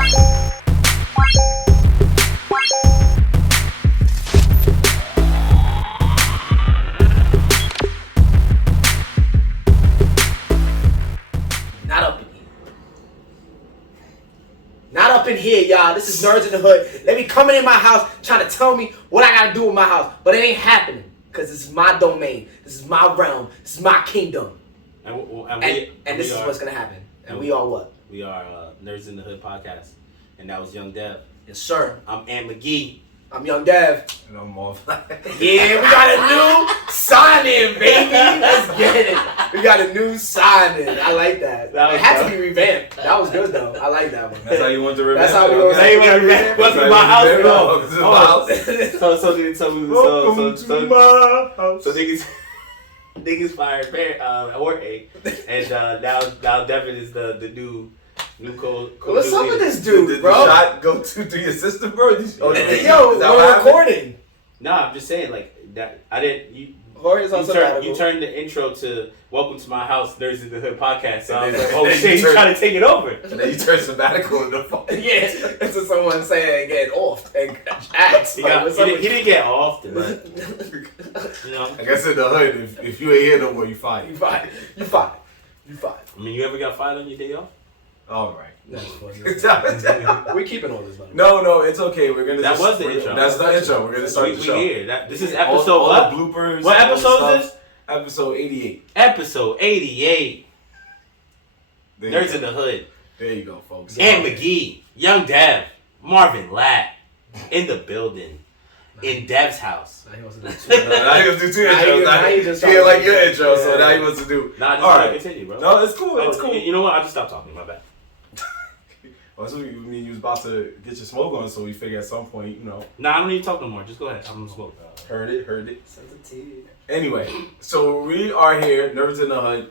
Not up in here, y'all. This is Nerdz in the Hood. They be coming in my house trying to tell me what I gotta do with my house, but it ain't happening because this is my domain. This is my realm. This is my kingdom. And this is what's gonna happen. And we are what? We are Nerdz in the Hood podcast, and that was Young Dev. Yes, sir. I'm Ant McGee. I'm Young Dev. And I'm off. Yeah, we got a new sign-in, baby. Let's get it. We got a new sign-in. I like that. It had to be revamped. That was good, though. I like that one. That's how you want to revamp. That's how we want to revamp. Welcome to my house. Welcome to my house. Welcome to my house. So niggas fired Jorge, and now Devin is the new What's up with this dude, Did bro? the shot go to your sister, bro? Yo, we're recording. No, I'm just saying, like, that I didn't. Jorge's on You turned the intro to "Welcome to My House, Nerdz in the Hood" podcast. So I was like, And "Oh then shit, he's trying to take it over." And then you turn sabbatical in the phone. Yeah, until someone say it again off and asked. He didn't get off, but you know. I guess in the hood, if you ain't here no more, you fired. You fired. I mean, you ever got fired on your day off? All right. That's funny. We're keeping all this, buddy. No, it's okay. We're gonna. That was the intro. That's the intro. We're gonna start the show. Here. This is episode all what? The bloopers. What episode is this? Episode 88. Episode 88. There Nerdz in the Hood. There you go, folks. Ant McGee, Young Dev, Marvin Latt, in the building, in Dev's house. Now he wants to do Now he wants to do two intros. Now you just he didn't like your intro, yeah. so now he wants to do. Nah, just all right. Continue, bro. No, it's cool. It's cool. You know what? I'll just stop talking. My bad. Well, that's what you mean. You was about to get your smoke on, so we figure at some point, you know. Nah, I don't need to talk no more. Just go ahead. I'm gonna smoke. Heard it. Sensitive. Anyway, so we are here, Nerdz in the Hood,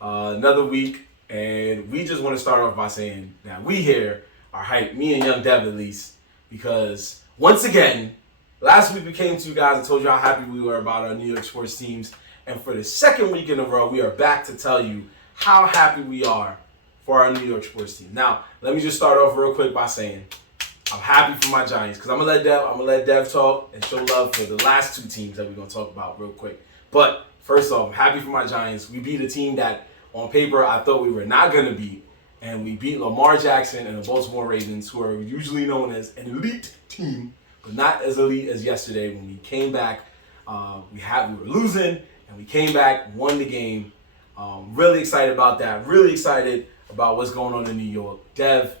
another week, and we just want to start off by saying that we here are hyped, me and Young Dev at least, because once again, last week we came to you guys and told you how happy we were about our New York sports teams, and for the second week in a row, we are back to tell you how happy we are for our New York sports team. Now, let me just start off real quick by saying I'm happy for my Giants because I'm gonna let Dev talk and show love for the last two teams that we're gonna talk about real quick. But first off, I'm happy for my Giants. We beat a team that on paper I thought we were not gonna beat, and we beat Lamar Jackson and the Baltimore Ravens, who are usually known as an elite team, but not as elite as yesterday when we came back. We were losing and we came back, won the game. Really excited about that. Really excited about what's going on in New York. Dev,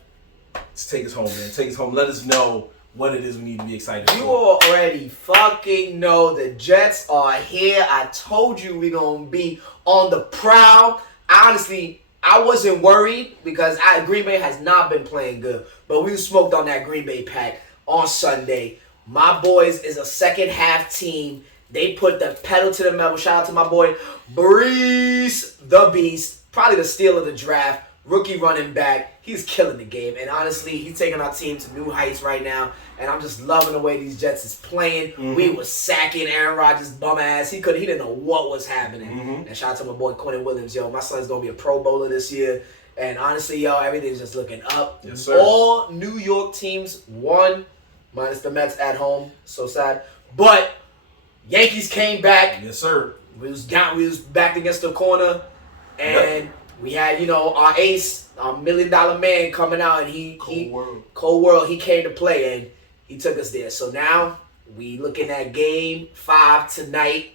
let's take us home, man. Take us home. Let us know what it is we need to be excited You for. already fucking know the Jets are here. I told you we're going to be on the prowl. Honestly, I wasn't worried because Green Bay has not been playing good. But we smoked on that Green Bay pack on Sunday. My boys is a second half team. They put the pedal to the metal. Shout out to my boy, Brees the Beast. Probably the steal of the draft. Rookie running back. He's killing the game. And honestly, he's taking our team to new heights right now. And I'm just loving the way these Jets is playing. Mm-hmm. We was sacking Aaron Rodgers' bum ass. He didn't know what was happening. Mm-hmm. And shout out to my boy Quentin Williams. Yo, my son's going to be a Pro Bowler this year. And honestly, yo, everything's just looking up. Yes, sir. All New York teams won, minus the Mets at home. So sad. But Yankees came back. Yes, sir. We was backed against the corner. And we had, our ace, our $1 million man coming out, and Cold World, he came to play, and he took us there. So now we looking at Game 5 tonight.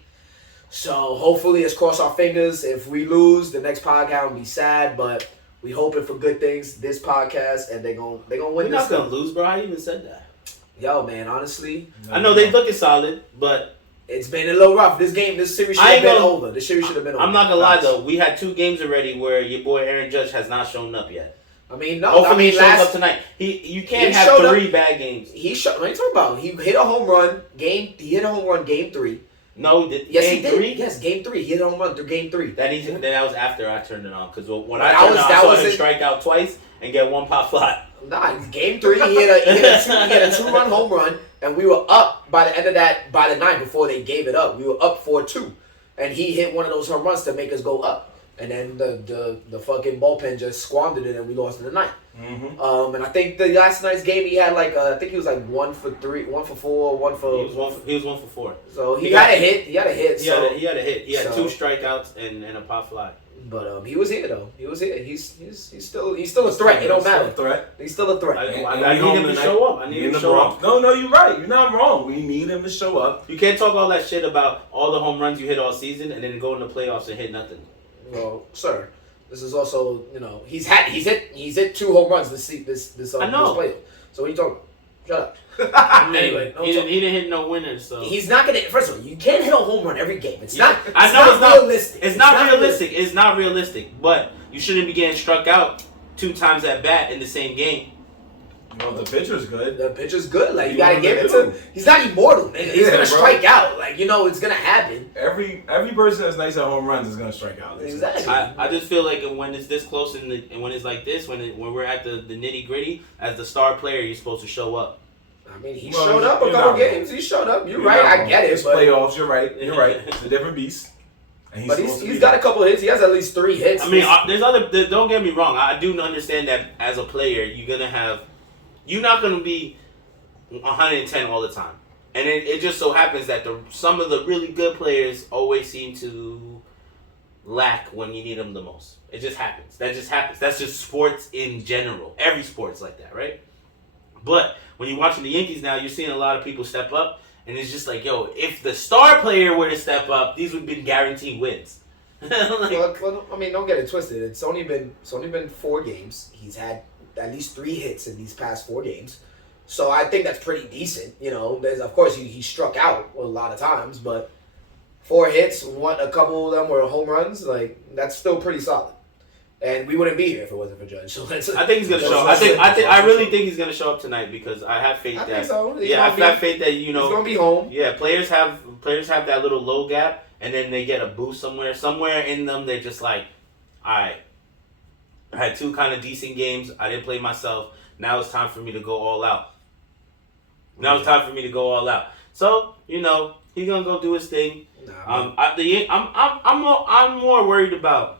So hopefully, let's cross our fingers. If we lose, the next podcast will be sad, but we hoping for good things this podcast, and they gonna win. We're not gonna lose, bro. I even said that. Yo, man, honestly, I know they looking solid, but it's been a little rough. This series should have been over. This series should have been over. I'm not gonna lie though. We had 2 games already where your boy Aaron Judge has not shown up yet. I mean, no. Hopefully he shows up tonight. You can't have 3 bad games. What are you talking about? He hit a home run game 3. No, he did. Yes, he game 3? did. Yes, game 3. He hit a home run through game 3. That was after I turned it on. Because when I turned it on, I saw him strike out twice and get 1 pop fly. Nah, game 3, he hit a 2-run home run, and we were up by the end of that, by the 9th before they gave it up. We were up 4-2, and he hit one of those home runs to make us go up. And then the fucking bullpen just squandered it, and we lost in the ninth. Mm-hmm. And I think the last night's game he had like I think he was like 1 for 3, 1 for 4, 1 for. He was 1 for 4. So he had a hit. He had a hit. He had a hit. He had 2 strikeouts and a pop fly. But he was here though. He was here. He's still a threat. It don't matter. He's still a threat. I need him to show up. I need him to show up. No, you're right. You're not wrong. We need him to show up. You can't talk all that shit about all the home runs you hit all season and then go in the playoffs and hit nothing. Well, sir, this is also he's hit 2 home runs this I know. This playoff. So what are you talking about? Shut up. Anyway, he didn't hit no winners, so he's not gonna. First of all, you can't hit a home run every game. It's not. I know it's not realistic. It's not realistic. It's not realistic. But you shouldn't be getting struck out 2 times at bat in the same game. Well, the pitcher's good. The pitcher's good. Like you gotta give it to him. He's not immortal, nigga. He's gonna strike out. Like it's gonna happen. Every person that's nice at home runs is gonna strike out. Exactly. I just feel like when it's this close and when it's like this, when we're at the nitty gritty, as the star player, you're supposed to show up. I mean, he showed up a couple games. He showed up. You're right. I get it. It's playoffs. You're right. It's a different beast. And he's got a couple of hits. He has at least 3 hits. I mean, don't get me wrong. I do understand that as a player, you're not gonna be 110 all the time, and it just so happens that some of the really good players always seem to lack when you need them the most. It just happens. That just happens. That's just sports in general. Every sport's like that, right? But when you're watching the Yankees now, you're seeing a lot of people step up, and it's just like, yo, if the star player were to step up, these would have been guaranteed wins. Well, I mean, don't get it twisted. It's only been 4 games. He's had at least 3 hits in these past 4 games, so I think that's pretty decent. There's of course he struck out a lot of times, but 4 hits, a couple of them were home runs. Like that's still pretty solid. And we wouldn't be here if it wasn't for Judge. So I think he's gonna show up. I really think he's gonna show up tonight because I have faith I think so. I have faith that he's gonna be home. Yeah, players have that little low gap, and then they get a boost somewhere in them. They're just like, all right, I had 2 kind of decent games. I didn't play myself. Now it's time for me to go all out. So he's gonna go do his thing. I'm more worried about.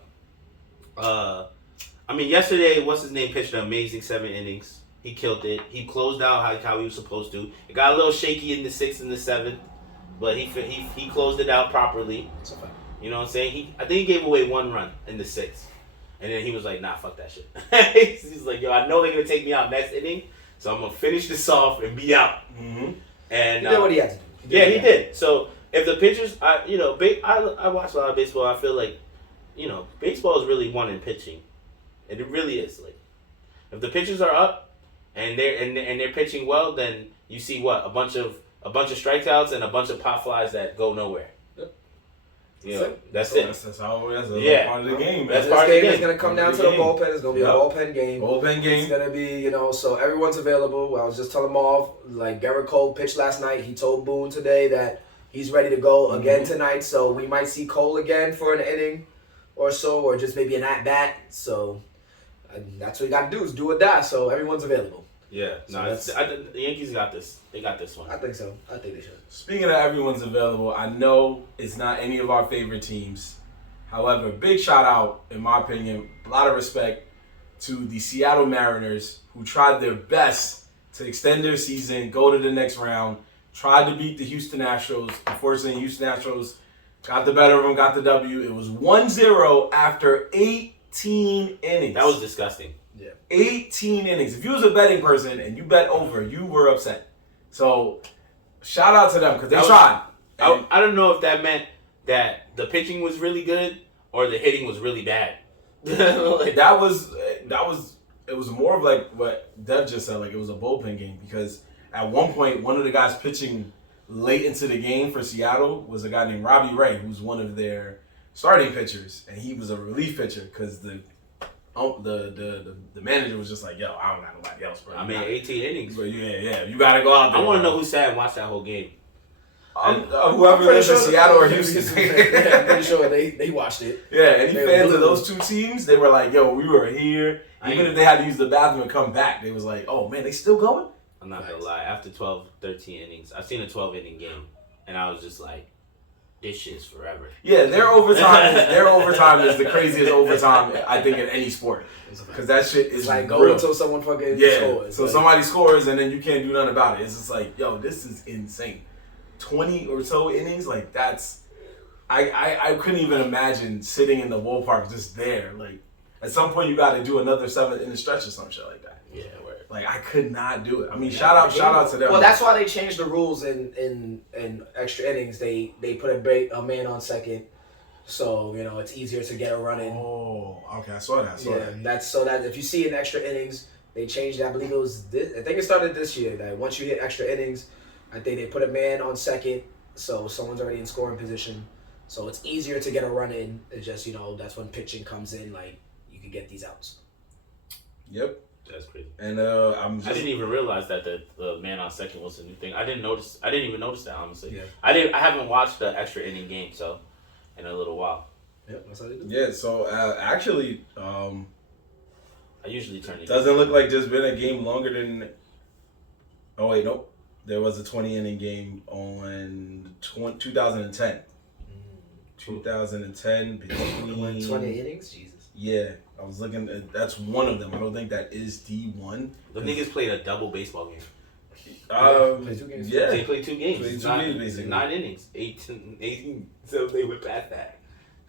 Yesterday, what's his name pitched an amazing 7 innings. He killed it. He closed out how he was supposed to. It got a little shaky in the 6th and the 7th, but he closed it out properly. You know what I'm saying? I think he gave away 1 run in the 6th, and then he was like, "Nah, fuck that shit." He's like, "Yo, I know they're gonna take me out next inning, so I'm gonna finish this off and be out." Mm-hmm. And he did what he had to do. He did. So if the pitchers, I watch a lot of baseball. I feel like, baseball is really won in pitching. And it really is. Like, if the pitchers are up and they're pitching well, then you see what a bunch of strikeouts and a bunch of pop flies that go nowhere. Yep. That's it. That's how part of the game. That's part of the game. It's gonna come down to the bullpen. It's gonna be a bullpen game. Bullpen game. It's gonna be so everyone's available. I was just telling Marv, like Garrett Cole pitched last night. He told Boone today that he's ready to go again tonight. So we might see Cole again for an inning or so, or just maybe an at bat. So that's what you got to do is do or die. So everyone's available. Yeah, the Yankees got this. They got this one. I think so. I think they should. Speaking of everyone's available, I know it's not any of our favorite teams. However, big shout out, in my opinion, a lot of respect to the Seattle Mariners who tried their best to extend their season, go to the next round, tried to beat the Houston Astros. Unfortunately, Houston Astros got the better of them, got the W. It was 1-0 after 18 innings. That was disgusting. Yeah. 18 innings. If you was a betting person and you bet over, you were upset. So, shout out to them because they tried. I don't know if that meant that the pitching was really good or the hitting was really bad. It was more of like what Dev just said, like it was a bullpen game because at one point, one of the guys pitching late into the game for Seattle was a guy named Robbie Ray, who's one of their starting pitchers, and he was a relief pitcher because the manager was just like, "Yo, I don't got nobody else, bro." 18 innings. But yeah, you gotta go out there. I want to know who sat and watched that whole game. Whoever lives in Seattle or Houston. I'm pretty sure they watched it. Yeah, any fans of those 2 teams, they were like, "Yo, we were here." Even if they had to use the bathroom and come back, they was like, "Oh man, they still going?" I'm not gonna lie. After 12, 13 innings, I've seen a 12-inning game, and I was just like, this shit's forever. Yeah, their overtime is the craziest overtime I think in any sport. Because that shit is like real. go until someone fucking scores. So like, somebody scores and then you can't do nothing about it. It's just like, yo, this is insane. 20 or so innings, like that's I couldn't even imagine sitting in the ballpark just there. Like at some point you gotta do another 7 inning stretch or some shit like that. Yeah, word. Like I could not do it. I mean, shout out to them. Well, that's why they changed the rules in extra innings. They put a man on second, so it's easier to get a run in. Oh, okay, I saw that. That's so that if you see in extra innings, they changed it. I believe it was I think it started this year that once you hit extra innings, I think they put a man on second, so someone's already in scoring position, so it's easier to get a run in. It's just that's when pitching comes in, like you can get these outs. Yep. That's crazy. And I didn't even realize that the man on second was a new thing. I didn't even notice that, honestly. Yeah. I haven't watched the extra inning game in a little while. Yep, that's how they do. Yeah, so actually I usually turn it. Doesn't look like there's been a game longer than. Oh wait, nope. There was a 20 inning game on 2010. 2010 between 20 innings, Jesus. Yeah, I was looking at, that's one of them. I don't think that is the one. The niggas played a double baseball game. Play 2 games. Yeah. They played 2 games. Played 2 9, games, basically. 9 innings. 18, so they went past that.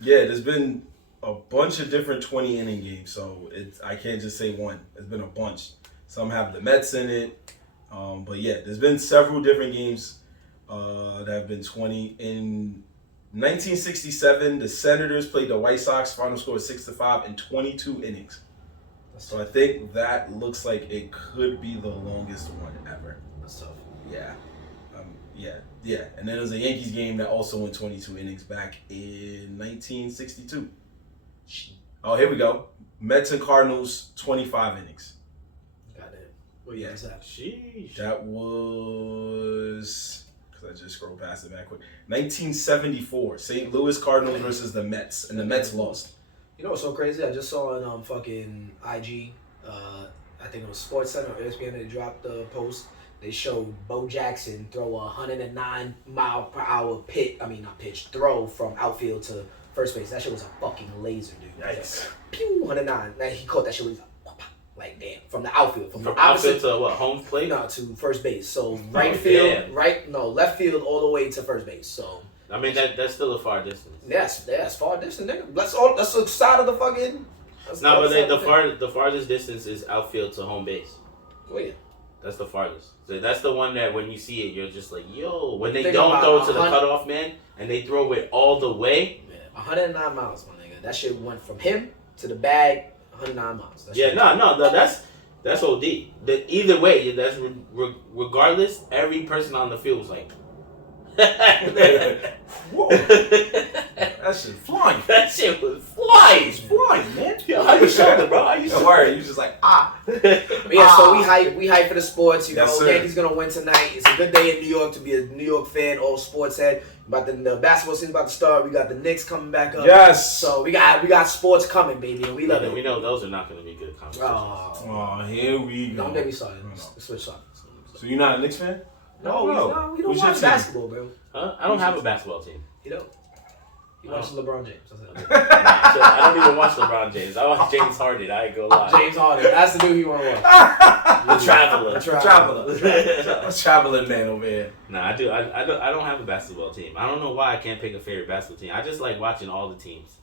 Yeah, there's been a bunch of different 20 inning games, so I can't just say one. There's been a bunch. Some have the Mets in it, but yeah, there's been several different games that have been 20. In 1967, the Senators played the White Sox. Final score was 6-5 in 22 innings. So I think that looks like it could be the longest one ever. That's tough. Yeah. Yeah. And then there was a Yankees game that also went 22 innings back in 1962. Oh, here we go. Mets and Cardinals, 25 innings. Got it. What year is that? Sheesh. That was, because I just scrolled past it back quick, 1974. St. Louis Cardinals versus the Mets, and the Mets lost. You know what's so crazy? I just saw on fucking IG, I think it was SportsCenter or ESPN, they dropped the post. They showed Bo Jackson throw a 109 mile per hour throw from outfield to first base. That shit was a fucking laser, dude. Yikes. Pew, 109. Like, he caught that shit with like damn, from the outfield, from opposite to what, home plate? No, to first base. So left field all the way to first base. So I mean that's still a far distance. Yes, far distance, nigga. That's the side of the fucking. No, but the farthest distance is outfield to home base. Oh yeah. That's the farthest. So that's the one that when you see it, you're just like, yo. When they Think don't throw about to the cutoff man and they throw it all the way. Yeah, 109 miles, my nigga. That shit went from him to the bag, 109 miles. That's OD. Either way, that's regardless. Every person on the field was like, whoa, that shit flying. That shit was flying. It's flying, man. Yo, how you shoulder, bro? How you Don't worry, you just like So we hype for the sports. You Yes, know, sir. Yankees gonna win tonight. It's a good day in New York to be a New York fan, all sports head. About the basketball season's about to start. We got the Knicks coming back up. Yes. So we got sports coming, baby, and we love it. We know those are not going to be good conversations. Oh, here we go. Don't get me started. No. Switch sides. So you're not a Knicks fan? No, we don't Who's your watch team? basketball, bro. Huh? I don't have a basketball team. You don't. He watches LeBron James. That's it. I don't even watch LeBron James. I watch James Harden. I ain't gonna lie. James Harden. That's the dude you want to watch. The Traveler. Traveling man over here. Nah, I do. I don't have a basketball team. I don't know why I can't pick a favorite basketball team. I just like watching all the teams.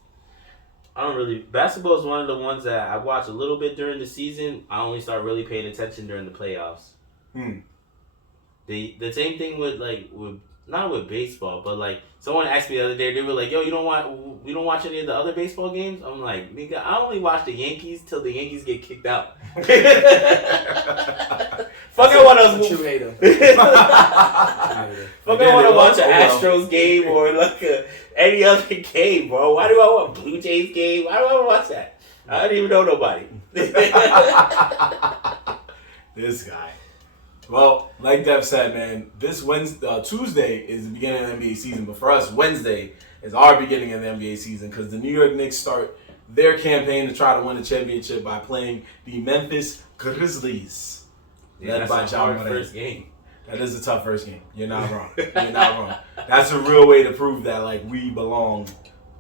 I don't really. Basketball is one of the ones that I watch a little bit during the season. I only start really paying attention during the playoffs. The same thing with not with baseball, but like someone asked me the other day, they were like, "Yo, you don't watch any of the other baseball games?" I'm like, "Nigga, I only watch the Yankees till the Yankees get kicked out." Fuck, I want to. True hater. Fuck, I want to watch an Astros game or any other game, bro. Why do I want Blue Jays game? Why do I want to watch that? I don't even know nobody. This guy. Well, like Dev said, man, this Tuesday is the beginning of the NBA season, but for us, Wednesday is our beginning of the NBA season because the New York Knicks start their campaign to try to win the championship by playing the Memphis Grizzlies, led by John Moran. First game. That is a tough first game. You're not wrong. You're not wrong. That's a real way to prove that like we belong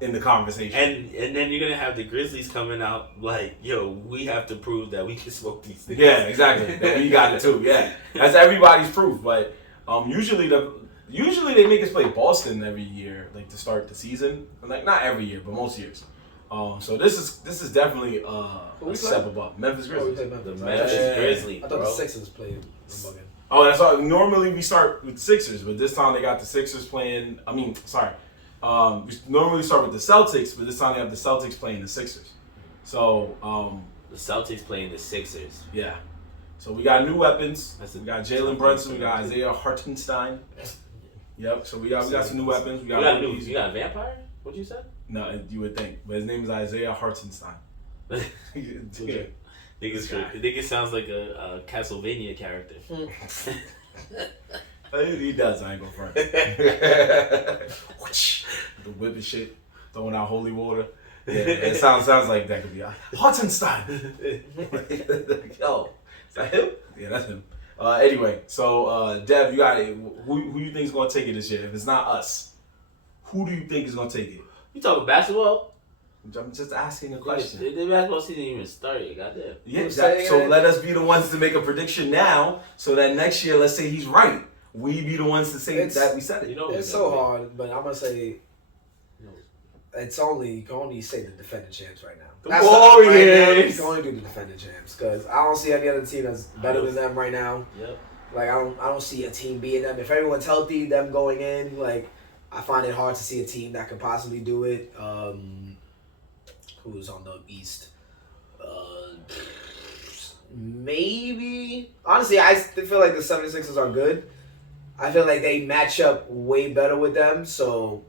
in the conversation. And then you're gonna have the Grizzlies coming out like, yo, we have to prove that we can smoke these things. Yeah, exactly. That we got it too. Yeah, that's everybody's proof. But usually they make us play Boston every year, like to start the season. Like not every year, but most years. So this is definitely a step above. Memphis Grizzlies. The Memphis Grizzlies. I thought the Sixers played. Oh, that's all. Normally we start with Sixers, but this time they got the Sixers playing. We normally start with the Celtics, but this time they have the Celtics playing the Sixers. So the Celtics playing the Sixers. Yeah. So we got new weapons. We got Jalen Brunson. We got Isaiah Hartenstein. Yep. So we got some new weapons. You got a vampire? What'd you say? No, you would think, but his name is Isaiah Hartenstein. Nigga sounds like a Castlevania character. He does. I ain't gonna front. The whip and shit, throwing out holy water. Yeah, it sounds like that could be Hartenstein. Yo, is that him? Yeah, that's him. Anyway, so Dev, you got it. Who you think is gonna take it this year? If it's not us, who do you think is gonna take it? You talking basketball? I'm just asking a question. The basketball season even started, goddamn. Yeah, exactly. So let us be the ones to make a prediction now, so that next year, let's say he's right. We be the ones to say that we said it. You know, it's so hard, but I'm gonna say it's only you can only say the defending champs right now. The Warriors. Right now, you can only do the defending champs because I don't see any other team that's better than them right now. Yep. Like I don't see a team beating them. If everyone's healthy, them going in, like I find it hard to see a team that could possibly do it. Who's on the East? Maybe. Honestly, I feel like the 76ers are good. I feel like they match up way better with them. So,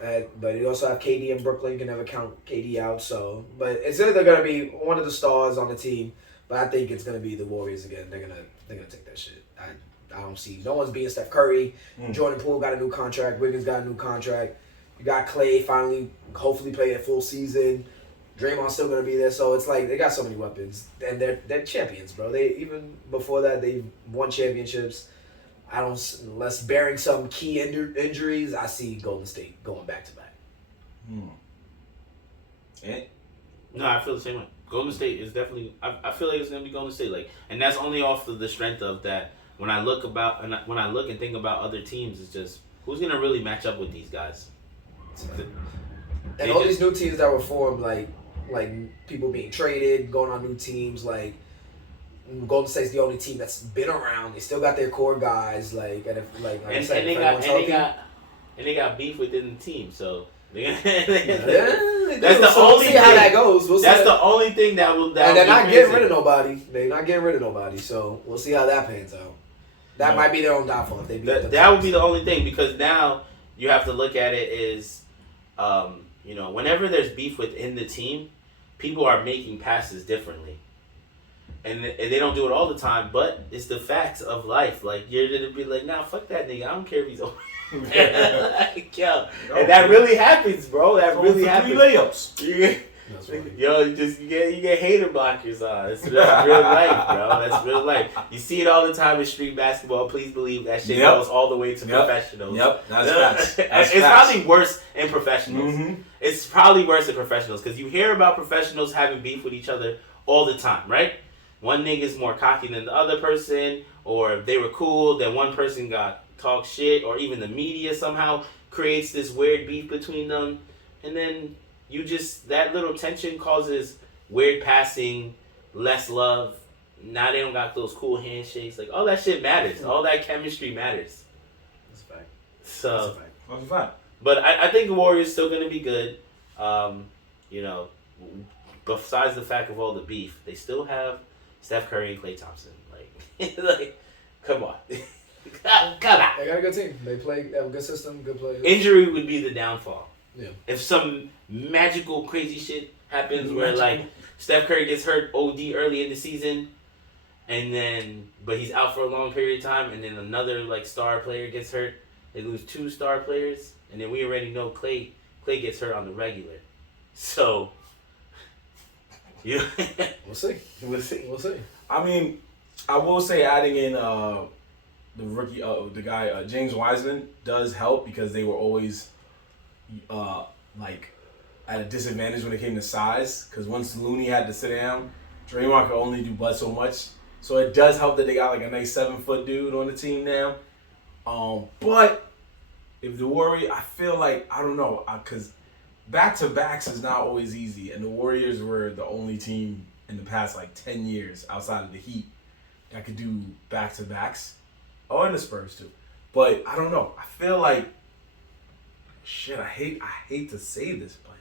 but you also have KD in Brooklyn. You can never count KD out. So, but it's either going to be one of the stars on the team. But I think it's going to be the Warriors again. They're gonna take that shit. I don't see no one's beating Steph Curry. Jordan Poole got a new contract. Wiggins got a new contract. You got Clay finally, hopefully play a full season. Draymond's still gonna be there, so it's like they got so many weapons, and they're champions, bro. They even before that they won championships. Unless bearing some key injuries, I see Golden State going back to back. No, I feel the same way. Golden State is definitely. I feel like it's gonna be Golden State, like, and that's only off of the strength of that. When I look and think about other teams, it's just who's gonna really match up with these guys. And all these new teams that were formed, like people being traded, going on new teams, like Golden State's the only team that's been around. They still got their core guys, like and if like I said, they got beef within the team, so that's the only see how that goes. That's the only thing that will. And they're not getting rid of nobody. They're not getting rid of nobody. So we'll see how that pans out. That might be their own downfall if they beat them. That would be the only thing, because now you have to look at it as, whenever there's beef within the team, people are making passes differently. And they don't do it all the time, but it's the facts of life. Like, you're going to be like, nah, fuck that nigga. I don't care if he's over. Like, yo. And that really happens, bro. That really happens. 3 layups. Yo, you get hater blockers on. That's real life, bro. That's real life. You see it all the time in street basketball. Please believe that shit goes all the way to professionals. Yep, that's facts. It's probably worse in professionals. Mm-hmm. It's probably worse in professionals because you hear about professionals having beef with each other all the time, right? One nigga's more cocky than the other person, or they were cool, then one person got talk shit, or even the media somehow creates this weird beef between them, and then that little tension causes weird passing, less love. Now they don't got those cool handshakes. Like, all that shit matters. All that chemistry matters. That's a fact. So, That's a fact. But I think the Warriors still going to be good. Besides the fact of all the beef, they still have Steph Curry and Klay Thompson. Like come on. Come on. They got a good team. They have a good system, good players. Injury would be the downfall. Yeah. If some magical crazy shit happens where like Steph Curry gets hurt OD early in the season, but he's out for a long period of time, and then another like star player gets hurt, they lose 2 star players, and then we already know Klay gets hurt on the regular. So we'll see. We'll see. I mean, I will say adding in the rookie, the guy James Wiseman does help because they were always like at a disadvantage when it came to size. Because once Looney had to sit down, Draymond could only do but so much. So it does help that they got like a nice 7-foot dude on the team now. But if the Warriors, I feel like, I don't know, because back-to-backs is not always easy, and the Warriors were the only team in the past like 10 years outside of the Heat that could do back-to-backs. Oh, and the Spurs too. But I don't know. I feel like, shit, I hate to say this, but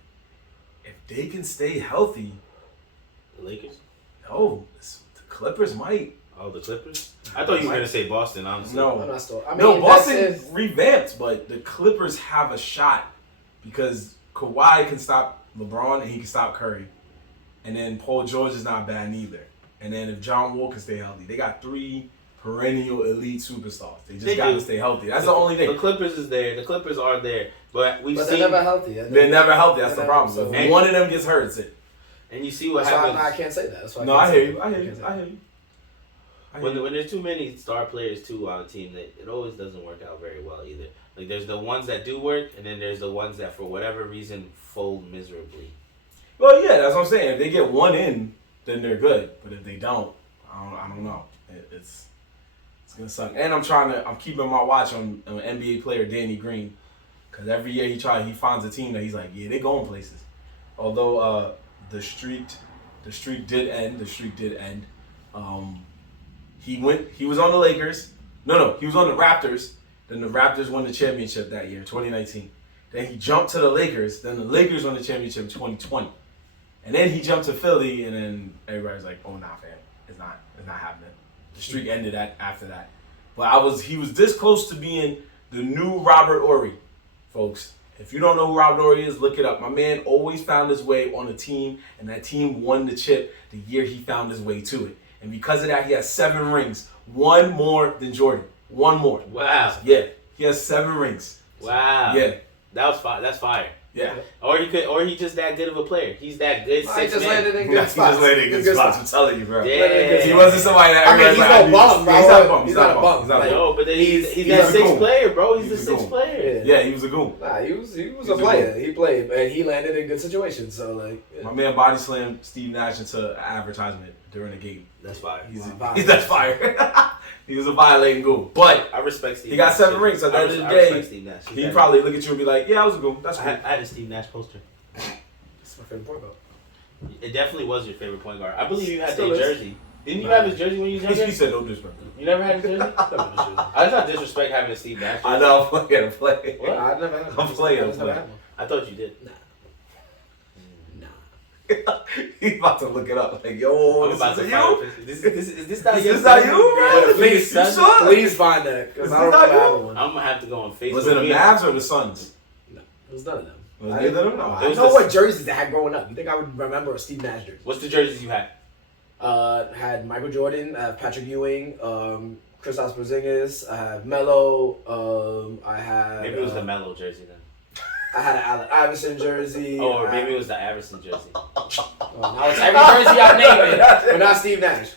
if they can stay healthy, The Lakers? no, the Clippers might. Oh, the Clippers? I thought you were gonna say Boston. Honestly, No. I'm not still. I mean, No, Boston that's it. revamped, but the Clippers have a shot because Kawhi can stop LeBron and he can stop Curry. And then Paul George is not bad neither. And then if John Wall can stay healthy, they got 3 perennial elite superstars. They just got to stay healthy. That's the only thing. The Clippers is there. The Clippers are there. But we've But seen... they're never healthy. They're never healthy. That's the They're problem. never- So if one of them gets hurt, it's it. And you see what That's why happens... I can't say that. That's why No, can't I say hear you. that. I hear can't you. say I that. hear you. When there's too many star players too on a team, that it always doesn't work out very well either. Like there's the ones that do work, and then there's the ones that for whatever reason fold miserably. Well, yeah, that's what I'm saying. If they get one in, then they're good. But if they don't, I don't know. It's gonna suck. And I'm keeping my watch on NBA player Danny Green, because every year he finds a team that he's like, yeah, they going places. Although the streak did end. He was on the Lakers. No, he was on the Raptors. Then the Raptors won the championship that year, 2019. Then he jumped to the Lakers. Then the Lakers won the championship in 2020. And then he jumped to Philly, and then everybody's like, "Oh, nah, fam, it's not happening." The streak ended after that. But he was this close to being the new Robert Horry, folks. If you don't know who Robert Horry is, look it up. My man always found his way on a team, and that team won the chip the year he found his way to it. And because of that, he has 7 rings, 1 more than Jordan. 1 more. Wow. Yeah, he has 7 rings. Wow. Yeah, That was fire. That's fire. yeah. Or he's just that good of a player. He's that good He 6 just man. landed in He good spots. just landed in good spots. I'm telling you, bro. Yeah. He wasn't somebody that. I mean, he's everybody's no like, bum, bro. He's not a bum. He's not a bum. He's not a Like, bum. No, but then he's he's that a 6th goon. player, bro. He's He's the a 6th goon. player. Yeah, he was a goon. Nah, he was He's a a player. goon. He played, and he landed in good situations. So like, yeah. My man body slammed Steve Nash into an advertisement during the game. That's fire. That's fire. He was a violating goon. But I respect Steve he got Nash. 7 rings. So at the end of the I respect day, Steve Nash. he'd probably look at you and be like, yeah, I was a goon. That's I cool. had a Steve Nash poster. That's my favorite point guard. It definitely was your favorite point guard. I believe you had Still that is. jersey. Didn't you have his jersey when you was He younger? said no disrespect. You never had his jersey? I thought disrespect having a Steve Nash jersey. I know, I'm playing. What? I never had one. I'm playing, I I'm just never playing. had one. I thought you did. Nah. He's about to look it up. Like, yo, I'm this about to is find a you? picture. Is this not Is your this not son? you, man? With a Please, face, you son? saw it? Please find that, because Is I don't this think I not have you? one. I'm gonna have to go on Facebook. Was it the Mavs or the Suns? No, it was none of them. Was I neither of didn't them? know. No. I It was know the- what jerseys I had growing up. You think I would remember a Steve Nash jersey? What's the jerseys you had? Had Michael Jordan, I have Patrick Ewing, Kristaps Porzingis, I have Melo, I had Maybe it was the Melo jersey then. I had an Allen Iverson jersey. Oh, or maybe it was the Iverson jersey. Now it's every jersey I'm naming, but not Steve Nash.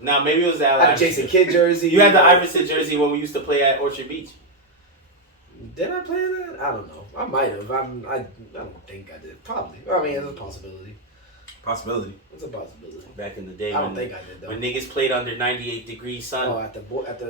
Now maybe it was the I Allen had a Iverson. Jason Kidd jersey. You had the Iverson jersey when we used to play at Orchard Beach. Did I play that? I don't know. I might have. I don't think I did. Probably. I mean, it's a possibility. Possibility. It's a possibility. Back in the day I don't when, think I did though. when niggas played under 98 degrees sun Oh, at the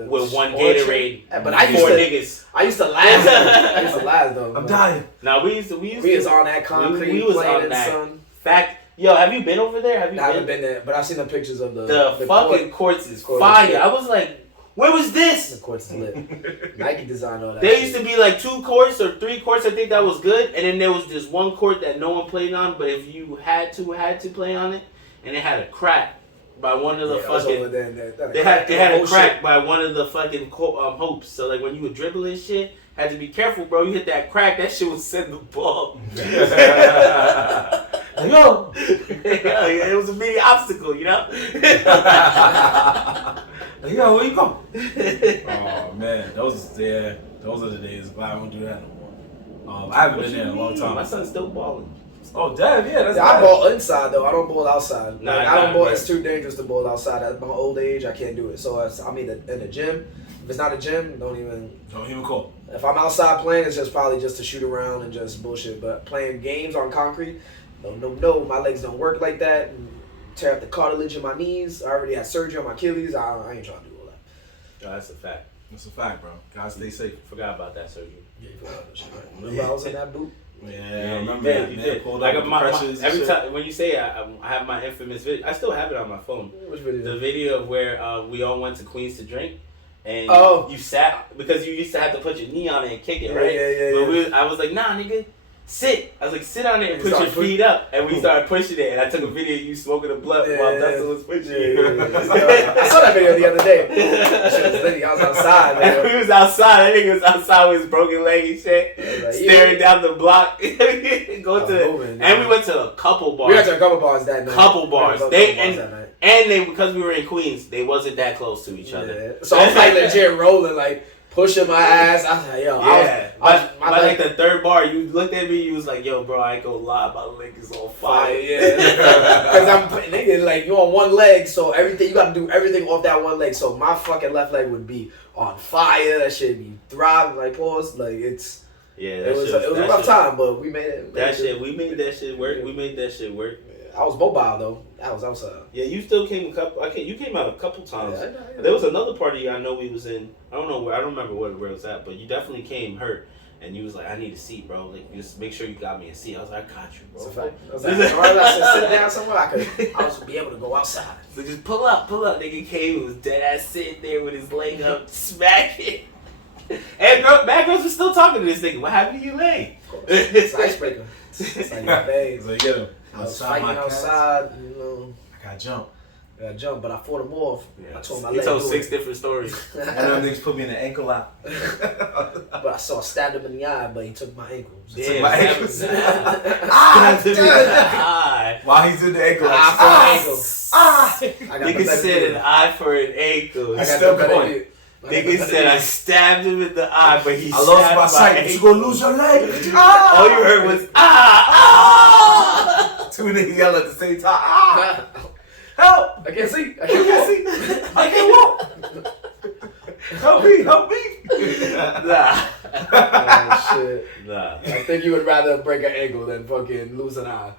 with one Orchard? Gatorade. Yeah, but I used 4 to. niggas. I used to last. I used to last though. I'm dying. Now we used to We was on that concrete we was playing on in that. sun. Fact, yo, have you been over there? Have you I haven't been there, but I've seen the pictures of The fucking courts is fire. Yeah. I was like, where was The this? court's lit. Nike designed all that. There shit. used to be like 2 courts or 3 courts. I think that was good, and then there was this one court that no one played on. But if you had to play on it, and it had a crack by one of the Yeah, I was over fucking. there, that They had a whole crack shit. by one of the fucking hopes. So like when you would dribble and shit, had to be careful, bro. You hit that crack, that shit would send the ball. Yo. It was a mini obstacle, you know. Yo, where you go? Oh man, those are the days. But I don't do that no more. I haven't been there in a long time. My son's still balling. Oh, damn, yeah, that's Yeah, I bad. ball inside though. I don't ball outside. Nah, Like, I don't ball. nah. It's too dangerous to ball outside. At my old age, I can't do it. So I'm either in the gym. If it's not a gym, don't even call. If I'm outside playing, it's just probably just to shoot around and just bullshit. But playing games on concrete, no, my legs don't work like that. And tear up the cartilage in my knees. I already had surgery on my Achilles. I ain't trying to do all that. No, that's a fact. That's a fact, bro. Gotta stay safe. Forgot about that surgery. Yeah, you forgot that shit, right? Remember I was in that boot? Yeah, I you remember did. that. You Man, did. pulled Like up my, the crutches and every shit. time when you say I have my infamous video, I still have it on my phone. Which video? The video of where we all went to Queens to drink, and you sat because you used to have to put your knee on it and kick it, right? Yeah. But I was like, nah, nigga, sit. I was like, sit on it and You put your started feet up, and we started pushing it. And I took a video of you smoking a blunt while Dustin was pushing you. I saw that video the other day. That shit was litty. I was outside. Man. And we was outside. That nigga was outside with his broken leg and shit, Like, staring down the block. And we went to a couple bars. We went to a couple bars that night. Couple bars. They Because we were in Queens, they wasn't that close to each other. So I was like legit rolling, like pushing my ass. I was like, yo, by like the third bar, you looked at me, you was like, yo, bro, I ain't gonna lie, my leg is on fire. Because I'm nigga, like you on one leg, so everything you gotta do everything off that one leg. So my fucking left leg would be on fire. That shit be throbbing, like pause, like it's. Yeah, it was a rough time, but we made it. We made that shit work. We made that shit work. I was mobile though. I was outside. Yeah, you still came you came out a couple times. Yeah. There was another party I know we was in. I don't know where. I don't remember where it was at, but you definitely came hurt. And you was like, I need a seat, bro. Like, just make sure you got me a seat. I was like, I got you, bro. It's a fact. I was like, I said, sit down somewhere. I was be able to go outside. So just pull up. Nigga came and was dead ass sitting there with his leg up, smacking. And bad girls were still talking to this nigga. What happened to your leg? It's icebreaker. It's like, babe. So you get him. I was fighting outside, you know. I got jumped. But I fought him off. Yeah. I told my He leg. told 6 different stories. One of them niggas put me in an ankle out. But I stabbed him in the eye, but he took my ankle. Yeah, my ankle. Stabbed him in the eye. While he's in the ankle. Eye for an ankle. Nigga said an eye for an ankle. I got still the going. Nigga said I stabbed him in the eye, but he I lost my sight. ankle. You gonna lose your leg? All you heard was ah. Two niggas yell at the same time. Ah! Help! I can't see. I can't walk. Help me! Nah. Oh, shit. Nah. I think you would rather break an ankle than fucking lose an eye.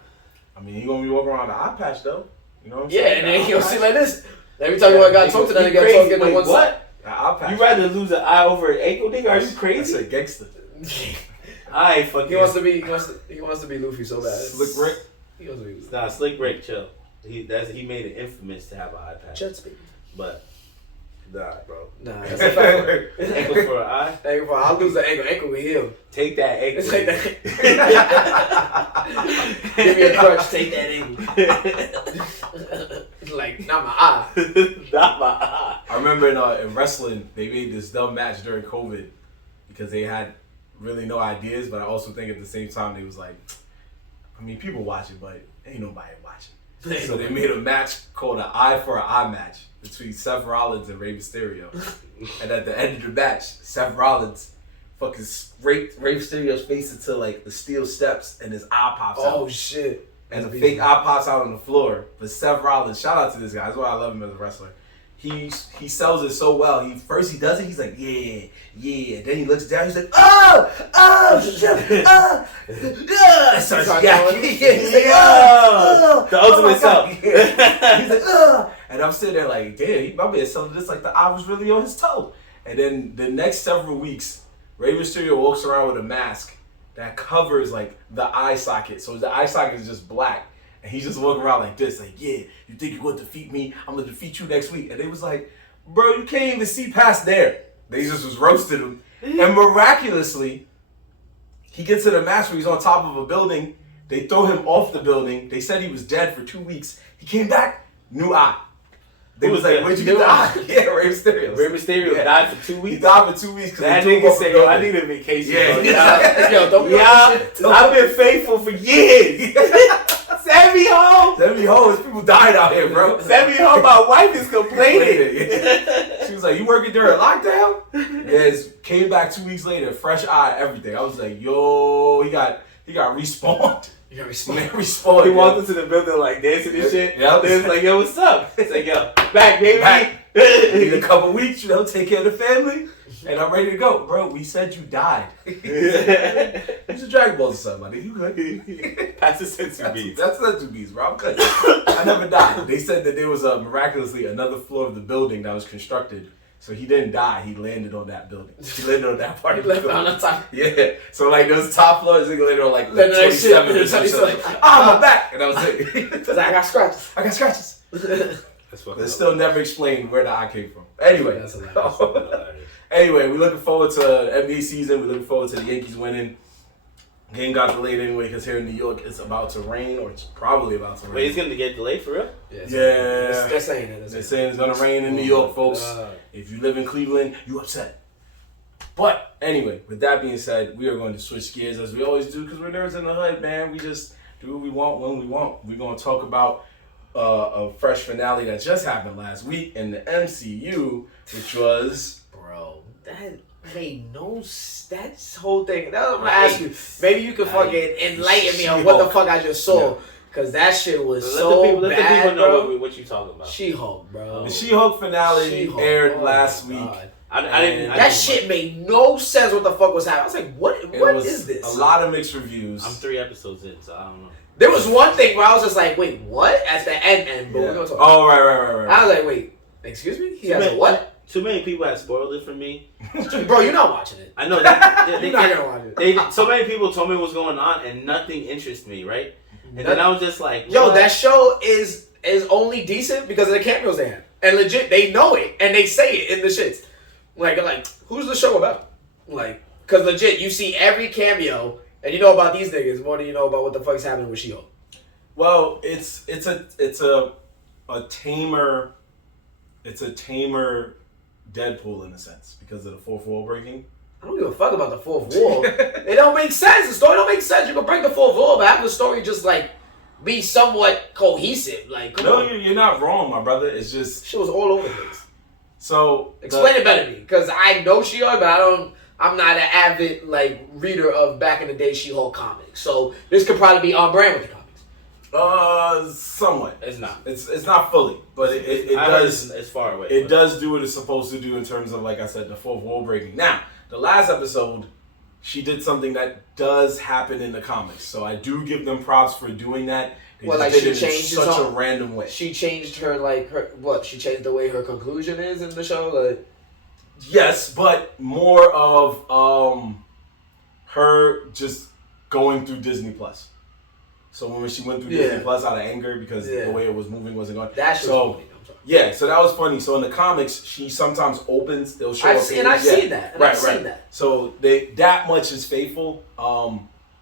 I mean, you gonna be walking around with an eye patch though. You know what I'm Yeah, saying? and then you'll see like this. Every time you gotta talk to that nigga, talking to one side. An eye patch. You rather lose an eye over an ankle, nigga? Are you I crazy? said gangster. I ain't fucking. He wants to be Luffy so bad. Slick Rick. He wants to be. Nah, Slick Rick, chill. He made it infamous to have an eye patch. Jet speed. But nah, bro. Nah, that's a fact. Ankle for an eye. Ankle for I'll lose the ankle. Ankle will heal. Take that ankle. Take that. Give me a crutch. Take that ankle. Like not my eye. Not my eye. I remember in wrestling, they made this dumb match during COVID because they had really no ideas, but I also think at the same time they was like, I mean, people watching, but ain't nobody watching. So they made a match called an eye for an eye match between Seth Rollins and Rey Mysterio. And at the end of the match, Seth Rollins fucking scraped Rey Mysterio's face into like the steel steps and his eye pops out. Oh shit. And the fake eye pops out on the floor. But Seth Rollins, shout out to this guy. That's why I love him as a wrestler. He sells it so well. He does it. He's like, yeah. Then he looks down. He's like, oh, shit, starts yakking. He's like, the ultimate self. He's like, and I'm sitting there like, damn, my man selling this like the eye was really on his toe. And then the next several weeks, Rey Mysterio walks around with a mask that covers like the eye socket. So the eye socket is just black. And he's just walking around like this, like, yeah, you think you're going to defeat me? I'm going to defeat you next week. And they was like, bro, you can't even see past there. They just was roasting him. And miraculously, he gets to the match where he's on top of a building. They throw him off the building. They said he was dead for 2 weeks. He came back, new eye. They was like, where'd you get the eye? Yeah, Rey Mysterio. Rey Mysterio died for 2 weeks. He died for 2 weeks. That nigga said, yo, I need a vacation. Yeah. Yo, don't be I've been faithful for years. Send me home. Send me home. People died out here, bro. Send me home. My wife is complaining. She was like, you working during lockdown? Yes. Came back 2 weeks later, fresh eye, everything. I was like, yo, he got respawned. Mary Spoiled. Mary Spoiled. He walked into the building like dancing and shit. Yeah. Then it's like, yo, what's up? It's like, yo, back, baby. Back. In a couple weeks, take care of the family, and I'm ready to go, bro. We said you died. Use a Dragon Balls or something, buddy. You good? Pass the sensory beats. That's sensory beats, bro. I'm good. I never died. They said that there was miraculously another floor of the building that was constructed. So he didn't die. He landed on that building. He landed on that part of the building. On the top. Yeah. So like those top floors, he landed on like 27 or something. My back, and that was it. I got scratches. I got scratches. That's They still never explained where the eye came from. Anyway. That's hilarious. Anyway, we're looking forward to NBA season. We're looking forward to the Yankees winning. Game got delayed anyway because here in New York it's about to rain, or it's probably about to rain. Wait, it's gonna get delayed for real? Yeah. They're saying it. They're saying it's gonna rain in New York, folks. If you live in Cleveland, you upset. But anyway, with that being said, we are going to switch gears as we always do because we're nerds in the hood, man. We just do what we want when we want. We're gonna talk about a fresh finale that just happened last week in the MCU, which was that made no sense. That whole thing. That's what I'm gonna ask you. Maybe you can fucking enlighten me on what the fuck I just saw. Cause that shit was so let bad, the people know bro. what you talking about. She-Hulk, bro. The She-Hulk finale aired last week. I didn't. That shit made no sense. What the fuck was happening? I was like, what is this? A lot of mixed reviews. I'm 3 episodes in, so I don't know. There was one thing where I was just like, wait, what? At the end, but we're gonna talk. Oh, right. I was like, wait, excuse me? He has a what? Too many people have spoiled it for me. Bro, you're not watching it. I know. You're not gonna watch it. So many people told me what's going on, and nothing interests me, right? And then I was just like, yo, what? that show is only decent because of the cameos they have. And legit, they know it, and they say it in the shits. Like, who's the show about? Like, because legit, you see every cameo, and you know about these niggas more than you know about what the fuck's happening with She-Hulk. Well, it's a tamer Deadpool in a sense because of the fourth wall breaking. I don't give a fuck about the fourth wall. It don't make sense. The story don't make sense. You can break the fourth wall, but have the story just like be somewhat cohesive. Like, come on. You're not wrong, my brother. It's just Shit was all over the place. So explain it better to me, because I know She-Hulk, but I'm not an avid like reader of back in the day She-Hulk comics. So this could probably be on brand with the comics. Somewhat. It's not. It's not fully, but it does. It's far away. It does do what it's supposed to do in terms of, like I said, the fourth wall breaking. Now, the last episode, she did something that does happen in the comics, so I do give them props for doing that. They well, like did she it changed in such a random way. She changed she changed the way her conclusion is in the show. Like, yes, but more of her just going through Disney Plus. So when she went through Disney Plus out of anger because the way it was moving wasn't going. That shit was funny. Yeah, so that was funny. So in the comics, she sometimes opens. They'll show I've up. seen that. I've seen that. So that much is faithful.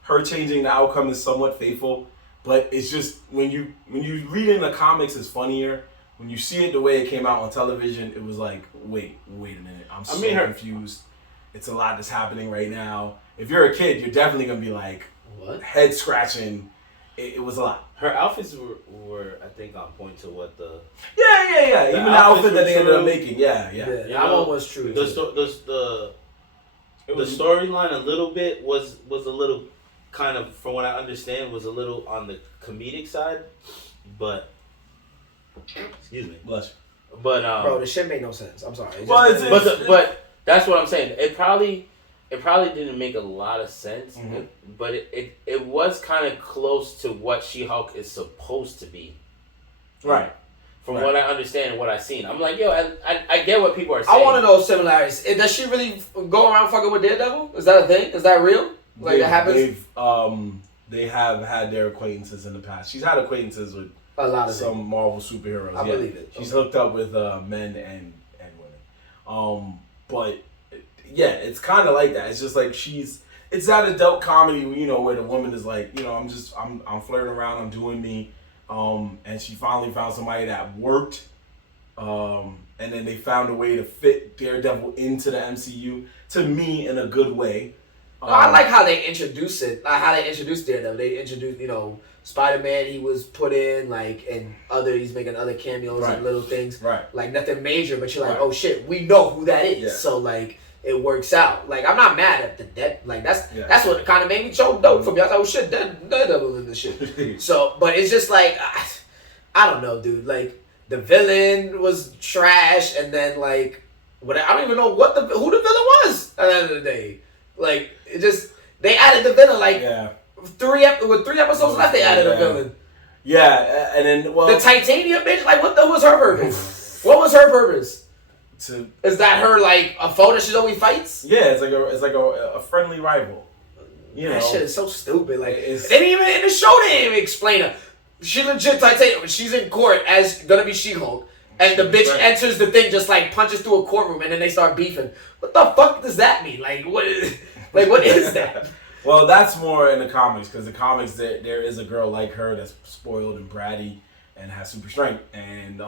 Her changing the outcome is somewhat faithful, but it's just when you read in the comics, it's funnier. When you see it the way it came out on television, it was like, wait a minute, I'm so confused. It's a lot that's happening right now. If you're a kid, you're definitely gonna be like, what? Head scratching. It was a lot. Her outfits were I think on point to what the even the outfit that they ended up making, yeah. That one was true. The storyline a little bit was a little kind of, from what I understand, was a little on the comedic side, but excuse me. Bless you. But bro, the shit made no sense. I'm sorry. But that's what I'm saying. It probably didn't make a lot of sense, but it was kind of close to what She-Hulk is supposed to be. Right. From what I understand and what I've seen. I'm like, yo, I get what people are saying. I want to know similarities. Does she really go around fucking with Daredevil? Is that a thing? Is that real? Like, that happens? They have had their acquaintances in the past. She's had acquaintances with a lot of some Marvel superheroes. I believe it. She's hooked up with men and women. But yeah, it's kind of like that. It's just like it's that adult comedy, where the woman is like, I'm flirting around, I'm doing me, and she finally found somebody that worked, and then they found a way to fit Daredevil into the MCU, to me, in a good way. I like how they introduce it, like how they introduced Daredevil. They introduced, Spider-Man, he was put in, and he's making other cameos and little things. Right. Like, nothing major, but you're like, oh shit, we know who that is. Yeah. So, it works out. Like, I'm not mad at the dead. Like, that's what kind of made me choke dope for me. I was like, oh shit, Daredevil in this shit. So, but it's just like, I don't know, dude. Like, the villain was trash, and then like, I don't even know who the villain was at the end of the day. Like, it just, they added the villain like with 3 episodes left. They added a villain. Yeah, and then the Titanium bitch. Like, what was her purpose? What was her purpose? Is that her like a foe that she always fights? Yeah, it's like a friendly rival. You know, that shit is so stupid. Like, they didn't even in the show they didn't even explain her. She legit Titanium. She's in court as gonna be She-Hulk, and the bitch enters the thing, just like punches through a courtroom, and then they start beefing. What the fuck does that mean? Like, what is that? Well, that's more in the comics, because the comics there is a girl like her that's spoiled and bratty and has super strength, and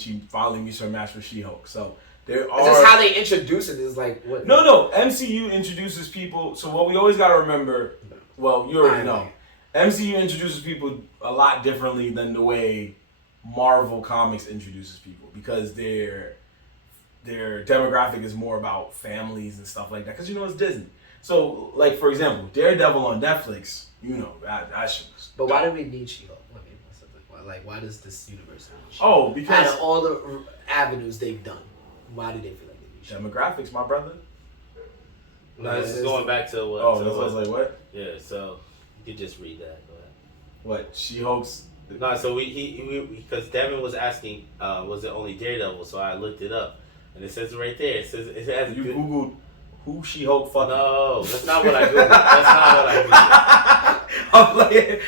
she finally meets her match with She-Hulk. So there are. It's just how they introduce it is like what? No. MCU introduces people. So what we always got to remember. Well, you already know. MCU introduces people a lot differently than the way Marvel Comics introduces people, because their demographic is more about families and stuff like that. Because it's Disney. So, like, for example, Daredevil on Netflix, that shit was But why do we need She-Hulk? Why does this universe need She-Hulk? Oh, because out of all the avenues they've done, why do they feel like they need She-Hulk? Demographics, my brother. No, this is going back to what? Oh, I was like, what? Yeah, so you could just read that. Go ahead. What? She-Hulk's... No, so because Devin was asking, was it only Daredevil? So I looked it up, and it says right there. It has you googled who She-Hulk fucking. No, that's not what I googled. That's not what I googled.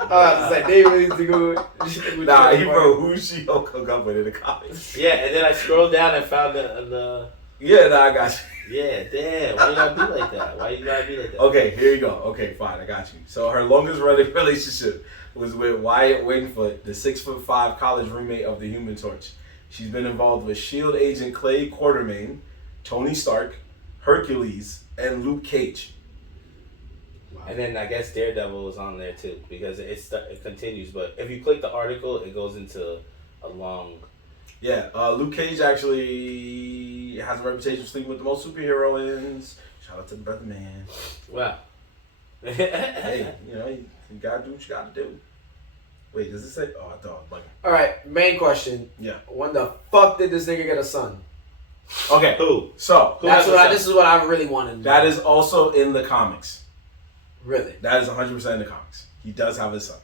I was like, they really need to go. Nah, he wrote who She-Hulk hook up with in the comments. Yeah, and then I scrolled down and found the. Yeah, nah, I got you. Yeah, damn. Why you gotta be like that? Why you gotta be like that? Okay, here you go. Okay, fine, I got you. So her longest running relationship was with Wyatt Wingfoot, the 6'5" college roommate of the Human Torch. She's been involved with S.H.I.E.L.D. agent Clay Quartermain, Tony Stark, Hercules, and Luke Cage. Wow. And then I guess Daredevil was on there too, because it continues. But if you click the article, it goes into a long. Yeah, Luke Cage actually has a reputation for sleeping with the most superheroines. Shout out to the brother man. Wow. Hey, you gotta do what you gotta do. Wait, does it say? Oh, I thought. Like. All right, main question. Yeah. When the fuck did this nigga get a son? Okay. Who? So this is what I really wanted to know. That is also in the comics. Really? That is 100% in the comics. He does have a son.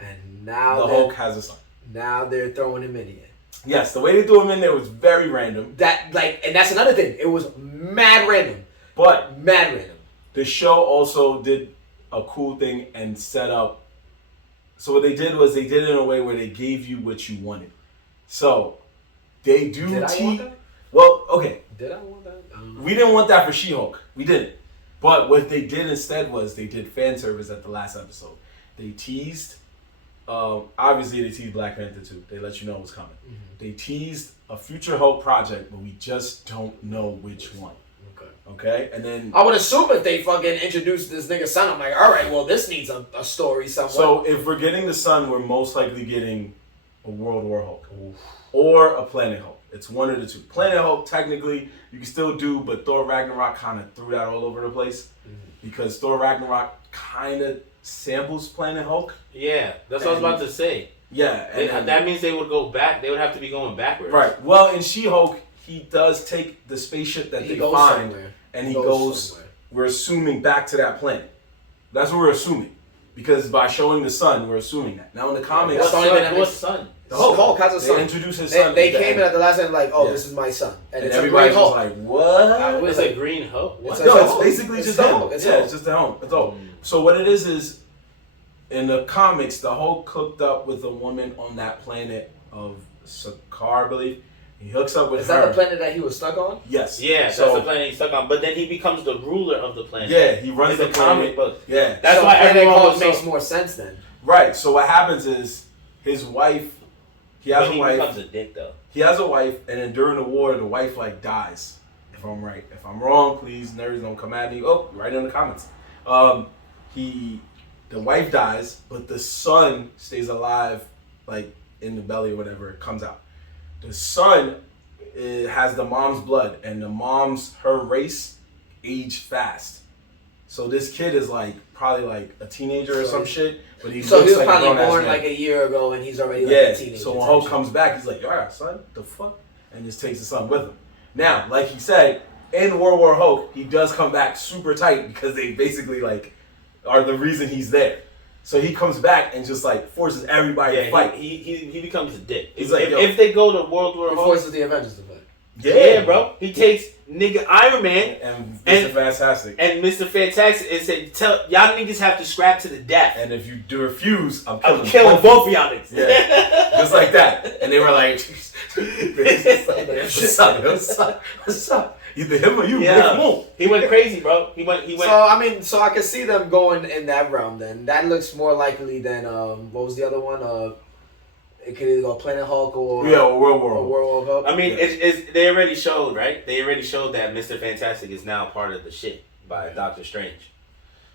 And now the Hulk has a son. Now they're throwing him in here. Yes, the way they threw him in there was very random. And that's another thing. It was mad random. But mad random. The show also did a cool thing and set up. So what they did was they did it in a way where they gave you what you wanted. So they do. Did I want that? Well, okay. Did I want that? We didn't want that for She-Hulk. We didn't. But what they did instead was they did fan service at the last episode. They teased. Obviously, they teased Black Panther 2. They let you know what's coming. Mm-hmm. They teased a future Hulk project, but we just don't know which one. Okay? And then I would assume if they fucking introduced this nigga's son, I'm like, all right, well, this needs a story somewhere. So if we're getting the son, we're most likely getting a World War Hulk. Or a Planet Hulk. It's one of the two. Planet Hulk, technically, you can still do, but Thor Ragnarok kind of threw that all over the place. Mm-hmm. Because Thor Ragnarok kind of samples Planet Hulk. Yeah, that's what I was about to say. Yeah. That means they would go back. They would have to be going backwards. Right. Well, in She-Hulk, he does take the spaceship that they find, somewhere. And he goes somewhere. We're assuming back to that planet. That's what we're assuming. Because by showing the sun, we're assuming that. Now in the comics... What son? The Hulk has a son. They introduce his son. They came in at the last end like, this is my son. And it's everybody a green was Hulk. like, what? It's a green Hulk? What? It's basically just him. It's just the Hulk. It's all. So what it is in the comics, the Hulk hooked up with a woman on that planet of Sakaar, I believe. He hooks up with her. Is that the planet that he was stuck on? Yes. Yeah, that's the planet he's stuck on. But then he becomes the ruler of the planet. Yeah, he runs the comic book. Yeah. That's why everyone makes more sense then. Right. So what happens is his wife, he becomes a dick though. He has a wife, and then during the war, the wife dies. If I'm right. If I'm wrong, please, nerds don't come at me. Oh, right in the comments. The wife dies, but the son stays alive, in the belly or whatever. It comes out. The son has the mom's blood, and her race aged fast. So this kid is like probably like a teenager or some shit, but he so looks he was like probably a grown-ass born man. like a year ago, and he's already like Yeah. a teenager. So when Hulk comes back, he's like, "Alright, son, the fuck," and just takes his son with him. Now, like he said, in World War Hulk, he does come back super tight because they basically like are the reason he's there. So he comes back and just like forces everybody to fight. He becomes a dick. He's If they go to World War he Hulk, forces the Avengers to fight. yeah, bro. He takes nigga Iron Man and Mr. Fantastic and Mr. Fantastic and said, "Tell y'all niggas have to scrap to the death. And if you do refuse, I'm I'm killing killing both of y'all niggas." Yeah, just like that. And they were like, "What's up? Either him or you." Yeah. He went crazy, bro. He went. So I can see them going in that realm. Then that looks more likely than what was the other one? It could either go Planet Hulk or World War. Or World War Hulk. I mean, they already showed, right? They already showed that Mr. Fantastic is now part of the shit by Doctor Strange.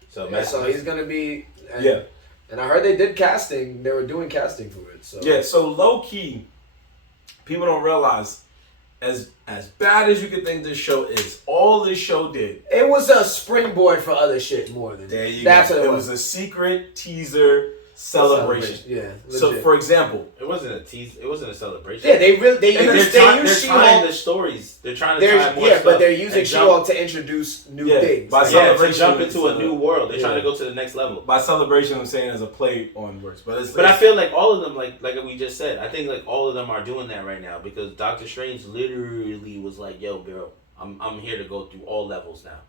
So he's gonna be. Yeah. And I heard they did casting. They were doing casting for it. So yeah. So low key, people don't realize as bad as you could think this show is, all this show did. It was a springboard for other shit more than There you that's go. what It was a secret teaser celebration. Yeah. So legit. for example, it wasn't a tease. It wasn't a celebration. Yeah, they And They're use tying She-Hulk. the stories. They're trying to tie more stuff. but they're using and She-Hulk to introduce new things. by to celebration, jump into a new world. They're yeah. trying to go to the next level. By celebration, I'm saying as a play on words, but I feel like all of them, like we just said, I think like all of them are doing that right now because Doctor Strange literally was like, "Yo, bro, I'm here to go through all levels now."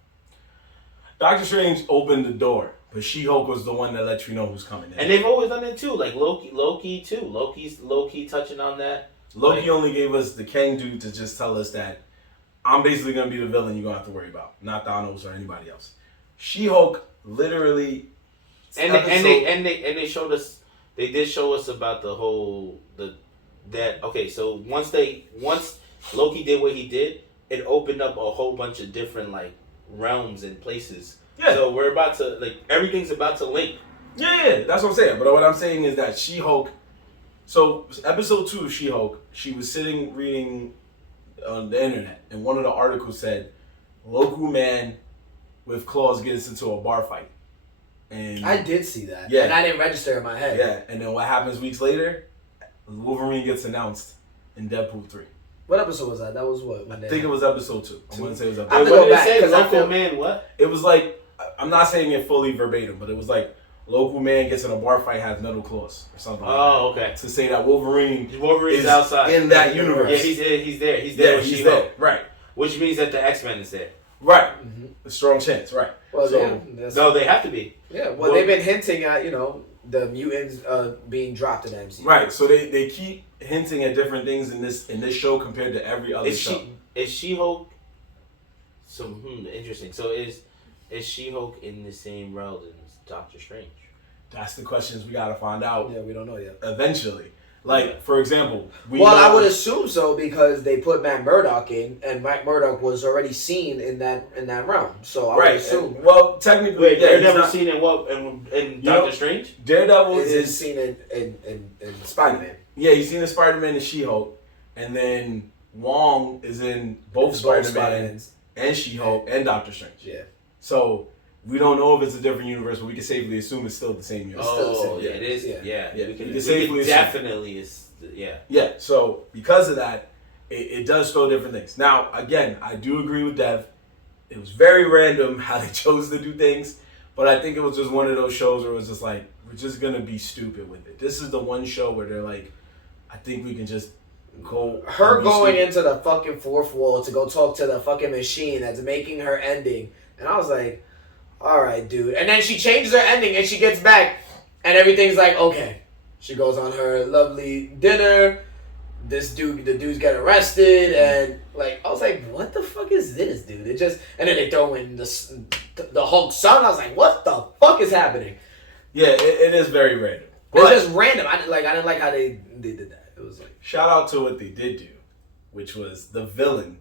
Doctor Strange opened the door, but She-Hulk was the one that let you know who's coming in. And they've always done it too, like Loki too. Loki touching on that. Loki only gave us the Kang dude to just tell us that I'm basically gonna be the villain you're gonna have to worry about, not Thanos or anybody else. She-Hulk literally, and they showed us. They did show us about the whole Okay, so once Loki did what he did, it opened up a whole bunch of different like realms and places. Yeah. So we're about to everything's about to link. yeah, that's what I'm saying. But what I'm saying is that She-Hulk. So episode 2 of She-Hulk, she was sitting reading on the internet, and one of the articles said, "Local man with claws gets into a bar fight." And I did see that. Yeah. And I didn't register in my head. yeah, and then what happens weeks later? Wolverine gets announced in Deadpool 3. What episode was that? That was what? I think it was episode 2. I wouldn't say it was I episode have to What go did it back, say? 'cause I Local feel- man, what? It was like, I'm not saying it fully verbatim, but it was like, local man gets in a bar fight, has metal claws, or something like Oh, okay. that. To say that Wolverine's Wolverine's outside in that universe. Yeah, he's there. He's there. He's Yeah, there with he's She-Hulk, there. Right. which means that the X-Men is there. Right. A strong chance, right. Well, So- yeah. That's, No, they have to be. yeah. Well, they've been hinting at the mutants being dropped in the MCU. Right. So they keep hinting at different things in this show compared to every other show. Is She-Hulk? So interesting. So is She-Hulk in the same realm as Doctor Strange? That's the questions we gotta find out Yeah, we don't know yet. eventually. Like, for example, I would assume so because they put Matt Murdock in, and Matt Murdock was already seen in that realm. So I would assume. Well, technically, Wait, yeah, Daredevil seen in what? In Doctor Strange? Daredevil is seen in Spider-Man. Yeah, he's seen in Spider-Man and She-Hulk, and then Wong is in both Spider-Man Spider-Mans. and She-Hulk and Doctor Strange. Yeah. So we don't know if it's a different universe, but we can safely assume it's still the same universe. Oh, yeah, yeah. it is. Yeah. Yeah, Yeah. we You can can safely assume. definitely is. Yeah. Yeah, so because of that, it does throw different things. Now, again, I do agree with Dev. It was very random how they chose to do things, but I think it was just one of those shows where it was just like, we're just going to be stupid with it. This is the one show where they're like, I think we can just go. Her and be going stupid. into the fucking fourth wall to go talk to the fucking machine that's making her ending. And I was like, all right, dude. And then she changes her ending and she gets back and everything's like, okay. She goes on her lovely dinner. The dudes get arrested. And like, I was like, what the fuck is this, dude? It just, and then they throw in the Hulk son. I was like, what the fuck is happening? Yeah, it is very random. It's But just random. I didn't like how they did that. It was like, shout out to what they did do, which was the villain.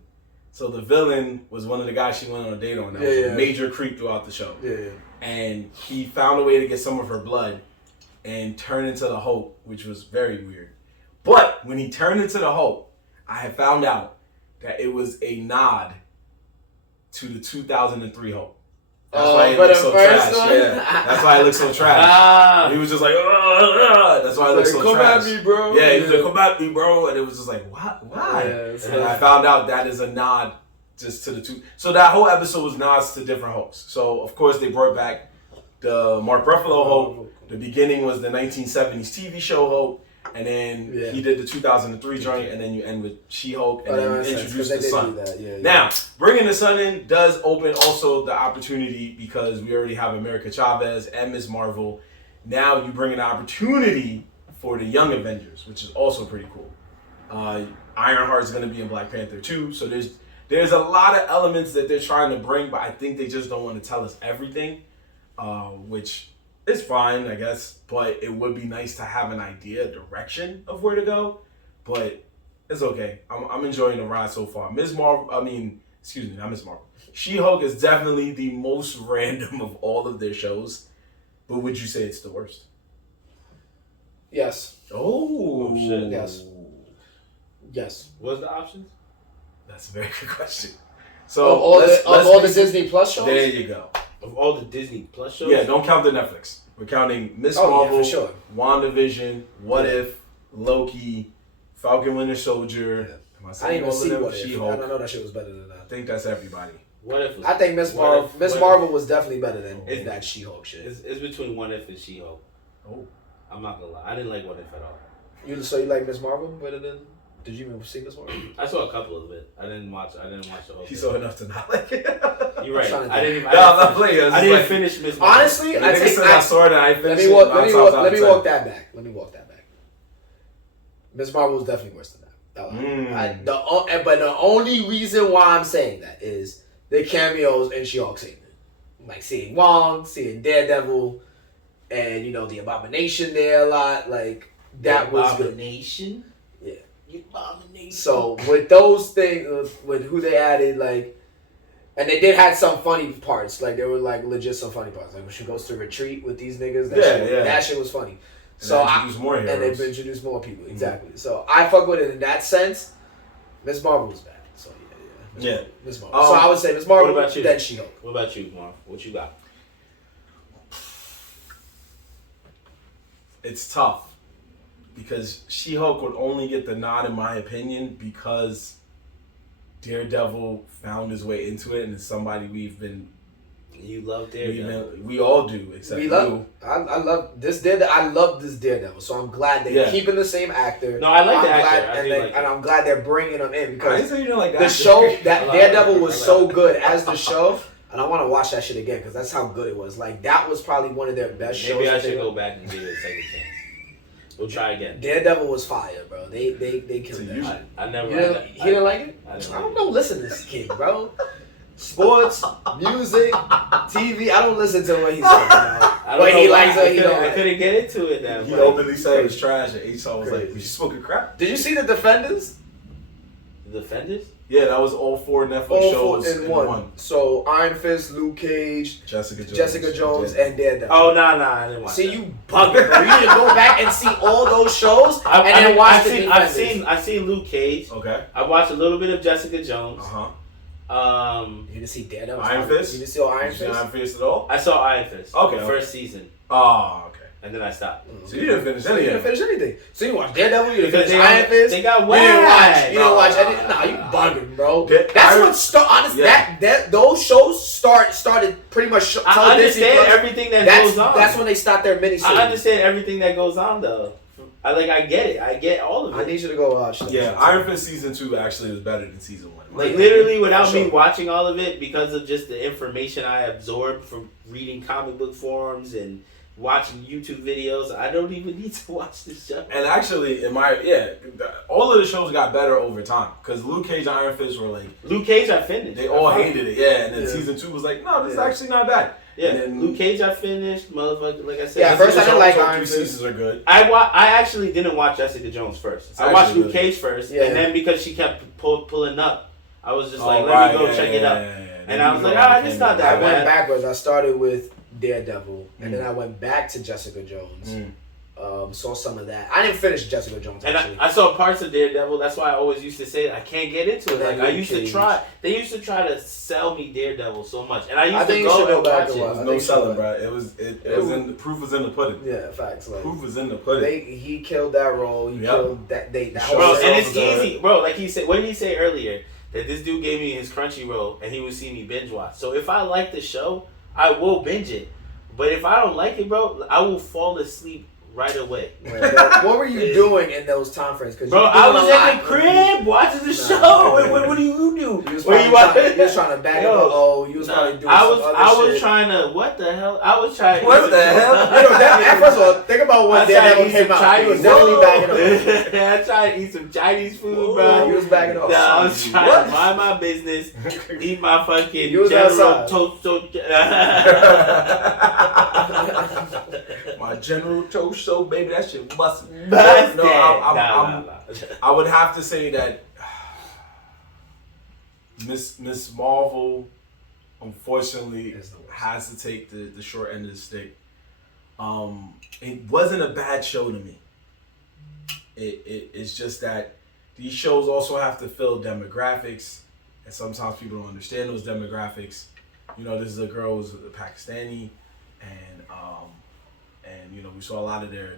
So the villain was one of the guys she went on a date on. That was a major creep throughout the show. yeah. And he found a way to get some of her blood and turn into the Hulk, which was very weird. But when he turned into the Hulk, I had found out that it was a nod to the 2003 Hulk. That's Oh, why he for looks the so first trash. one? Yeah, that's why he looks so trash. He was just like, that's why he looks so come trash. at me, bro. Yeah, he was like, come at me, bro. And it was just like, what? Why? Yeah, And I found out that is a nod just to the two. So that whole episode was nods to different Hulks. So, of course, they brought back the Mark Ruffalo Hulk. The beginning was the 1970s TV show Hulk. And then he did the 2003 joint, and then you end with She-Hulk, and then you introduce the Sun. Now, bringing the Sun in does open also the opportunity because we already have America Chavez and Ms. Marvel. Now you bring an opportunity for the Young Avengers, which is also pretty cool. Ironheart's going to be in Black Panther too, so there's a lot of elements that they're trying to bring, but I think they just don't want to tell us everything, which... it's fine, I guess, but it would be nice to have an idea, direction of where to go. But it's okay. I'm enjoying the ride so far. Not Ms. Marvel. She-Hulk is definitely the most random of all of their shows. But would you say it's the worst? Yes. Oh shit. Yes. What's the options? That's a very good question. So all the Disney Plus shows? There you go. Of all the Disney Plus shows? Yeah, don't count the Netflix. We're counting Miss Marvel, for sure. WandaVision, What If, Loki, Falcon Winter Soldier. Am I I saying didn't even all of see them? What If. She-Hulk. I don't know that shit was better than I that. think that's everybody. What If? I think Miss Marvel was definitely better than that She-Hulk shit. It's between What If and She-Hulk. Oh. I'm not gonna lie. I didn't like What If at all. So you like Miss Marvel better than? Did you even see Miss Marvel? I saw a couple of it. I didn't watch the whole He thing. saw enough to not like it. You're right. I'm I didn't I finish Miss Marvel. Honestly, I saw it and I let finished me it. walk that back. Miss Marvel was definitely worse than that. But the only reason why I'm saying that is the cameos in She-Hulk scene. Like seeing Wong, seeing Daredevil, and the Abomination there a lot. Like that was good. Abomination. Yeah. Abomination. So with those things, with who they added, like, and they did have some funny parts. Like there were like legit some funny parts. Like when she goes to retreat with these niggas, that shit was funny. And they've introduced more people. Exactly. Mm-hmm. So I fuck with it in that sense. Miss Marvel was bad. So yeah. Miss Marvel. So I would say Miss Marvel. What about you? Then She-Hulk. What about you, Marv? What you got? It's tough. Because She-Hulk would only get the nod, in my opinion, because Daredevil found his way into it, and it's somebody we've been. You love Daredevil. We all do, except you. I love this Daredevil. I love this Daredevil, so I'm glad they're keeping the same actor. No, I like the actor. And I'm glad they're bringing him in because I didn't say you didn't like the show that Daredevil was so good as the show. And I want to watch that shit again because that's how good it was. Like that was probably one of their best shows. Maybe I should go back and give it a second chance. We'll try again. Daredevil was fire, bro. They killed that shit. I never. He didn't like it? I don't know. Listen to this kid, bro. Sports, music, TV. I don't listen to what he's saying. What he likes, what he don't like. I couldn't get into it now. He openly said it was trash, and H-Saw was like, "Was you smoking crap?" Did you see The Defenders? The Defenders? Yeah, that was all 4 Netflix shows in one. So Iron Fist, Luke Cage, Jessica Jones, and Daredevil. Oh no, I didn't watch. See, you bugging, bro. You need to go back and see all those shows and then watch the Defenders. I've seen Luke Cage. Okay. I watched a little bit of Jessica Jones. You didn't see Daredevil? Iron Fist? You didn't see Iron Fist? Iron Fist at all? I saw Iron Fist. Okay. The first season. Oh, okay. And then I stopped. So you didn't finish anything. You didn't finish anything. So you watched Daredevil, you didn't finish Iron Fist. They got You didn't watch anything. Nah, you bugging, bro. That's what honestly, those shows started pretty much. I understand everything that goes on. That's when they start their miniseries. I understand everything that goes on though. I get it. I get all of it. I need you to go watch that. Yeah, Iron Fist season 2 actually was better than season 1. Like literally without me watching all of it because of just the information I absorbed from reading comic book forums and watching YouTube videos, I don't even need to watch this show. And actually, all of the shows got better over time because Luke Cage and Iron Fist were like Luke Cage, I finished. They all hated it, and then season 2 was like, no, this is actually not bad. Yeah, and then Luke Cage, I finished. Motherfucker, like I said. Yeah, first I didn't like Iron Fist. 3 seasons are good. I actually didn't watch Jessica Jones first. I watched Luke Cage first, and then because she kept pulling up, I was just like, let me go check it out. And I was like, it's not that bad. I went backwards. I started with Daredevil, and then I went back to Jessica Jones, Saw some of that. I didn't finish Jessica Jones And actually. I saw parts of Daredevil. That's why I always used to say I can't get into it. That Like I Luke used to Cage. try. They used to try to sell me Daredevil so much, and I used think to you should go go and back watch and it. watch. There I was no think so, selling, but- bro. It was in the proof was in the pudding. Yeah, facts. Like Proof was in the pudding. he killed that role. He Yep. killed that. That Bro, whole Bro, Sure. and it's Good. easy, bro. Like he said, what did he say earlier? That this dude gave me his Crunchyroll and he would see me binge watch. So if I like the show, I will binge it. But if I don't like it, bro, I will fall asleep right away. What were you doing in those time frames? Cause Bro, you I doing was a at the lot. crib watching the Nah, show. man. What do you do? You was Where probably trying to bag Yo, up. Oh, you was Nah, probably doing I some was other shit. trying to what the hell? I was trying. What the hell? You know, that, first of all, think about I when was trying Daredevil to eat came some out. He was Chinese. definitely bagging up. I tried to eat some Chinese food, Whoa. bro. He was bagging up. Nah, I was trying What? to mind my business, eat my fucking You was General outside. Toast. My General Toast show, baby, that shit busted. Busted. No, Nah. I would have to say that Miss Marvel, unfortunately, It's the worst. has to take the short end of the stick. It wasn't a bad show to me. It's just that these shows also have to fill demographics, and sometimes people don't understand those demographics. You know, this is a girl who's a Pakistani, and you know, we saw a lot of their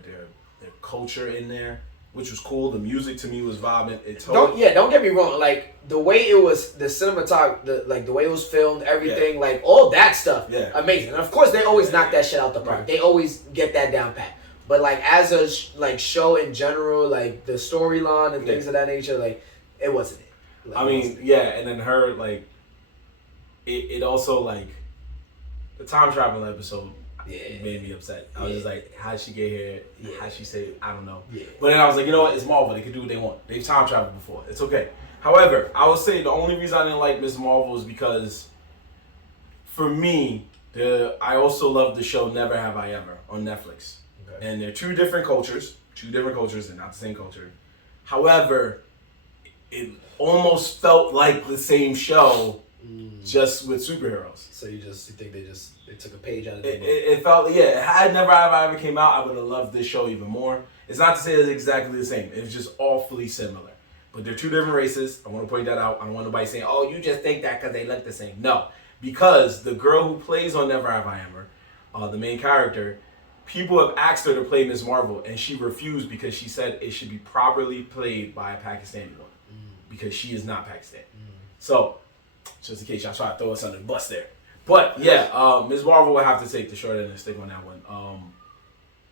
culture in there, which was cool. The music to me was vibing. Don't get me wrong. Like the way it was, the cinematography, the way it was filmed, everything, like all that stuff, Yeah. amazing. And of course, they always knock that shit out the park. Right. They always get that down pat. But like as a show in general, like the storyline and things of that nature, like it wasn't it. Like, I it mean, wasn't. yeah, and then her like, it also like, the time travel episode made me upset. I was just like, how'd she get here? Yeah. How'd she say? I don't know. Yeah. But then I was like, you know what? It's Marvel. They can do what they want. They've time traveled before. It's okay. However, I would say the only reason I didn't like Miss Marvel is because, for me, I also love the show Never Have I Ever on Netflix. Okay. And they're two different cultures. And not the same culture. However, it almost felt like the same show, just with superheroes. So you think they took a page out of It, the it, it felt, yeah, had Never Have I Ever came out, I would have loved this show even more. It's not to say it's exactly the same. It's just awfully similar. But they're two different races. I want to point that out. I don't want nobody saying, oh, you just think that because they look the same. No. Because the girl who plays on Never Have I Ever, the main character, people have asked her to play Miss Marvel, and she refused because she said it should be properly played by a Pakistani woman. Because she is not Pakistani. So, just in case y'all try to throw us under the bus there. But yeah, Ms. Marvel will have to take the short end of the stick on that one.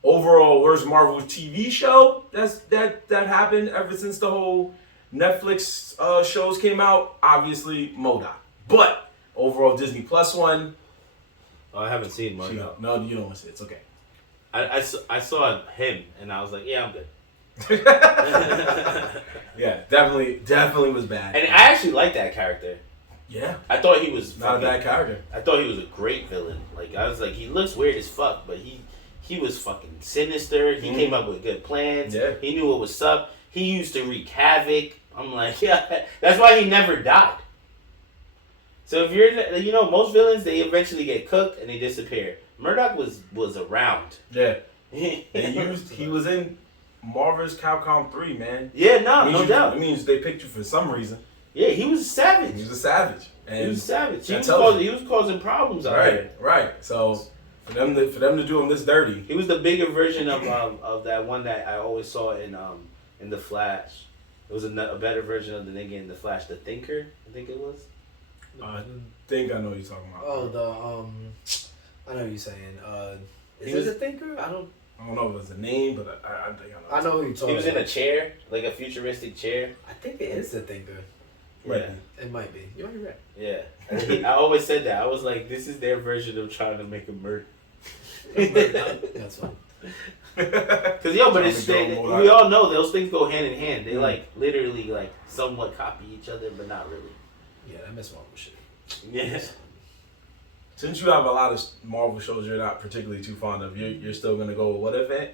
Overall, worst Marvel TV show that happened ever since the whole Netflix shows came out. Obviously, MODOK. But overall, Disney Plus one. Oh, I haven't seen much. No, you don't want to see it. It's okay. I saw him and I was like, yeah, I'm good. Yeah, definitely was bad. And I actually like that character. Yeah, I thought he was not a bad character. I thought he was a great villain. Like I was like, he looks weird as fuck, but he was fucking sinister. He came up with good plans. Yeah. He knew what was up. He used to wreak havoc. I'm like, yeah, that's why he never died. So if you're, most villains, they eventually get cooked and they disappear. Murdoch was around. Yeah, he was in Marvel's Capcom 3, man. Yeah, no doubt. It means they picked you for some reason. Yeah, he was savage. He was a savage. And He was savage. He that was causing problems out right, here. right. So for them to do him this dirty. He was the bigger version of that one that I always saw in the Flash. It was a better version of the nigga in the Flash, the Thinker. I think it was. I think I know what you're talking about. Oh, I know what you're saying. He Is was- it a thinker? I don't know if it's a name, but I think I know. I know who you're talking He was in about. a chair, like a futuristic chair. I think it is the thinker. Right. Yeah, It might be. You might be right. yeah. I always said that. I was like, this is their version of trying to make a murder. That's fine. Cause but it's we all know those things go hand in hand. They like literally like somewhat copy each other, but not really. Yeah, that Miss Marvel shit. Yeah. Since you have a lot of Marvel shows you're not particularly too fond of, you're still gonna go with what event?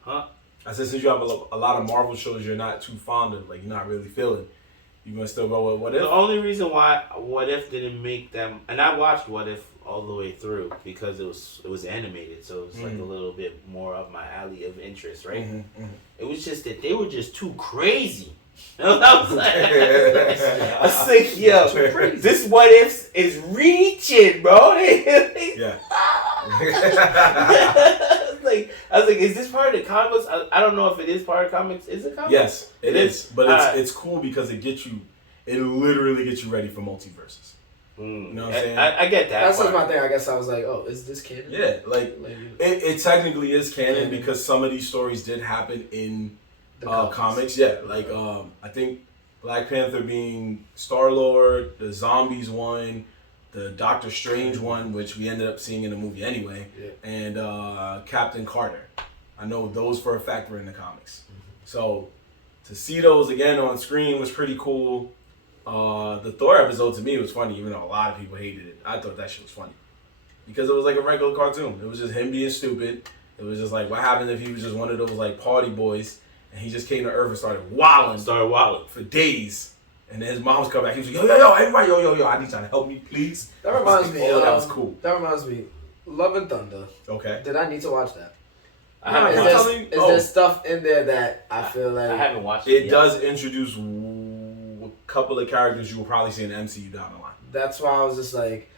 Huh? I said since you have a lot of Marvel shows you're not too fond of, like you're not really feeling, You gonna still go with What If? The only reason why What If didn't make them, and I watched What If all the way through because it was animated, so it's like a little bit more up my alley of interest, right? It was just that they were just too crazy. I was like, yo, this What If is reaching, bro. Yeah. I was like, is this part of the comics? I don't know if it is part of comics. Is it comics? Yes, it is. But it's cool because it literally gets you ready for multiverses. You know what I'm saying? I get that. That's my thing. I guess I was like, oh, is this canon? Yeah, it technically is canon because some of these stories did happen in the comics. Yeah, like I think Black Panther being Star-Lord, the Zombies one, the Doctor Strange one, which we ended up seeing in the movie anyway, and Captain Carter. I know those for a fact were in the comics. So to see those again on screen was pretty cool. The Thor episode to me was funny, even though a lot of people hated it. I thought that shit was funny because it was like a regular cartoon. It was just him being stupid. It was just like, what happened if he was just one of those like party boys and he just came to Earth and started wilding for days. And then his mom's come back. He was like, yo, everybody, yo, I need y'all to help me, please. That reminds me. That was cool. That reminds me. Love and Thunder. Okay. Did I need to watch that? I haven't watched it. Is there stuff in there that I feel like... I haven't watched it It does introduce a couple of characters you will probably see in the MCU down the line. That's why I was just like,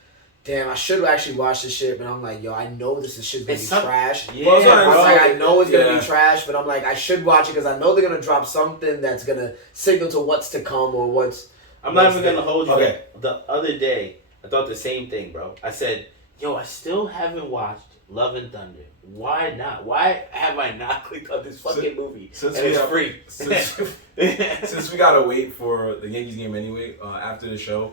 damn, I should actually watch this shit, but I'm like, yo, I know this shit's gonna be trash. Yeah, I know it's gonna be trash, but I'm like, I should watch it because I know they're gonna drop something that's gonna signal to what's to come or what's... I'm not even gonna hold you. Okay. The other day, I thought the same thing, bro. I said, yo, I still haven't watched Love and Thunder. Why not? Why have I not clicked on this fucking movie? And it's free. Since we gotta wait for the Yankees game anyway, after the show,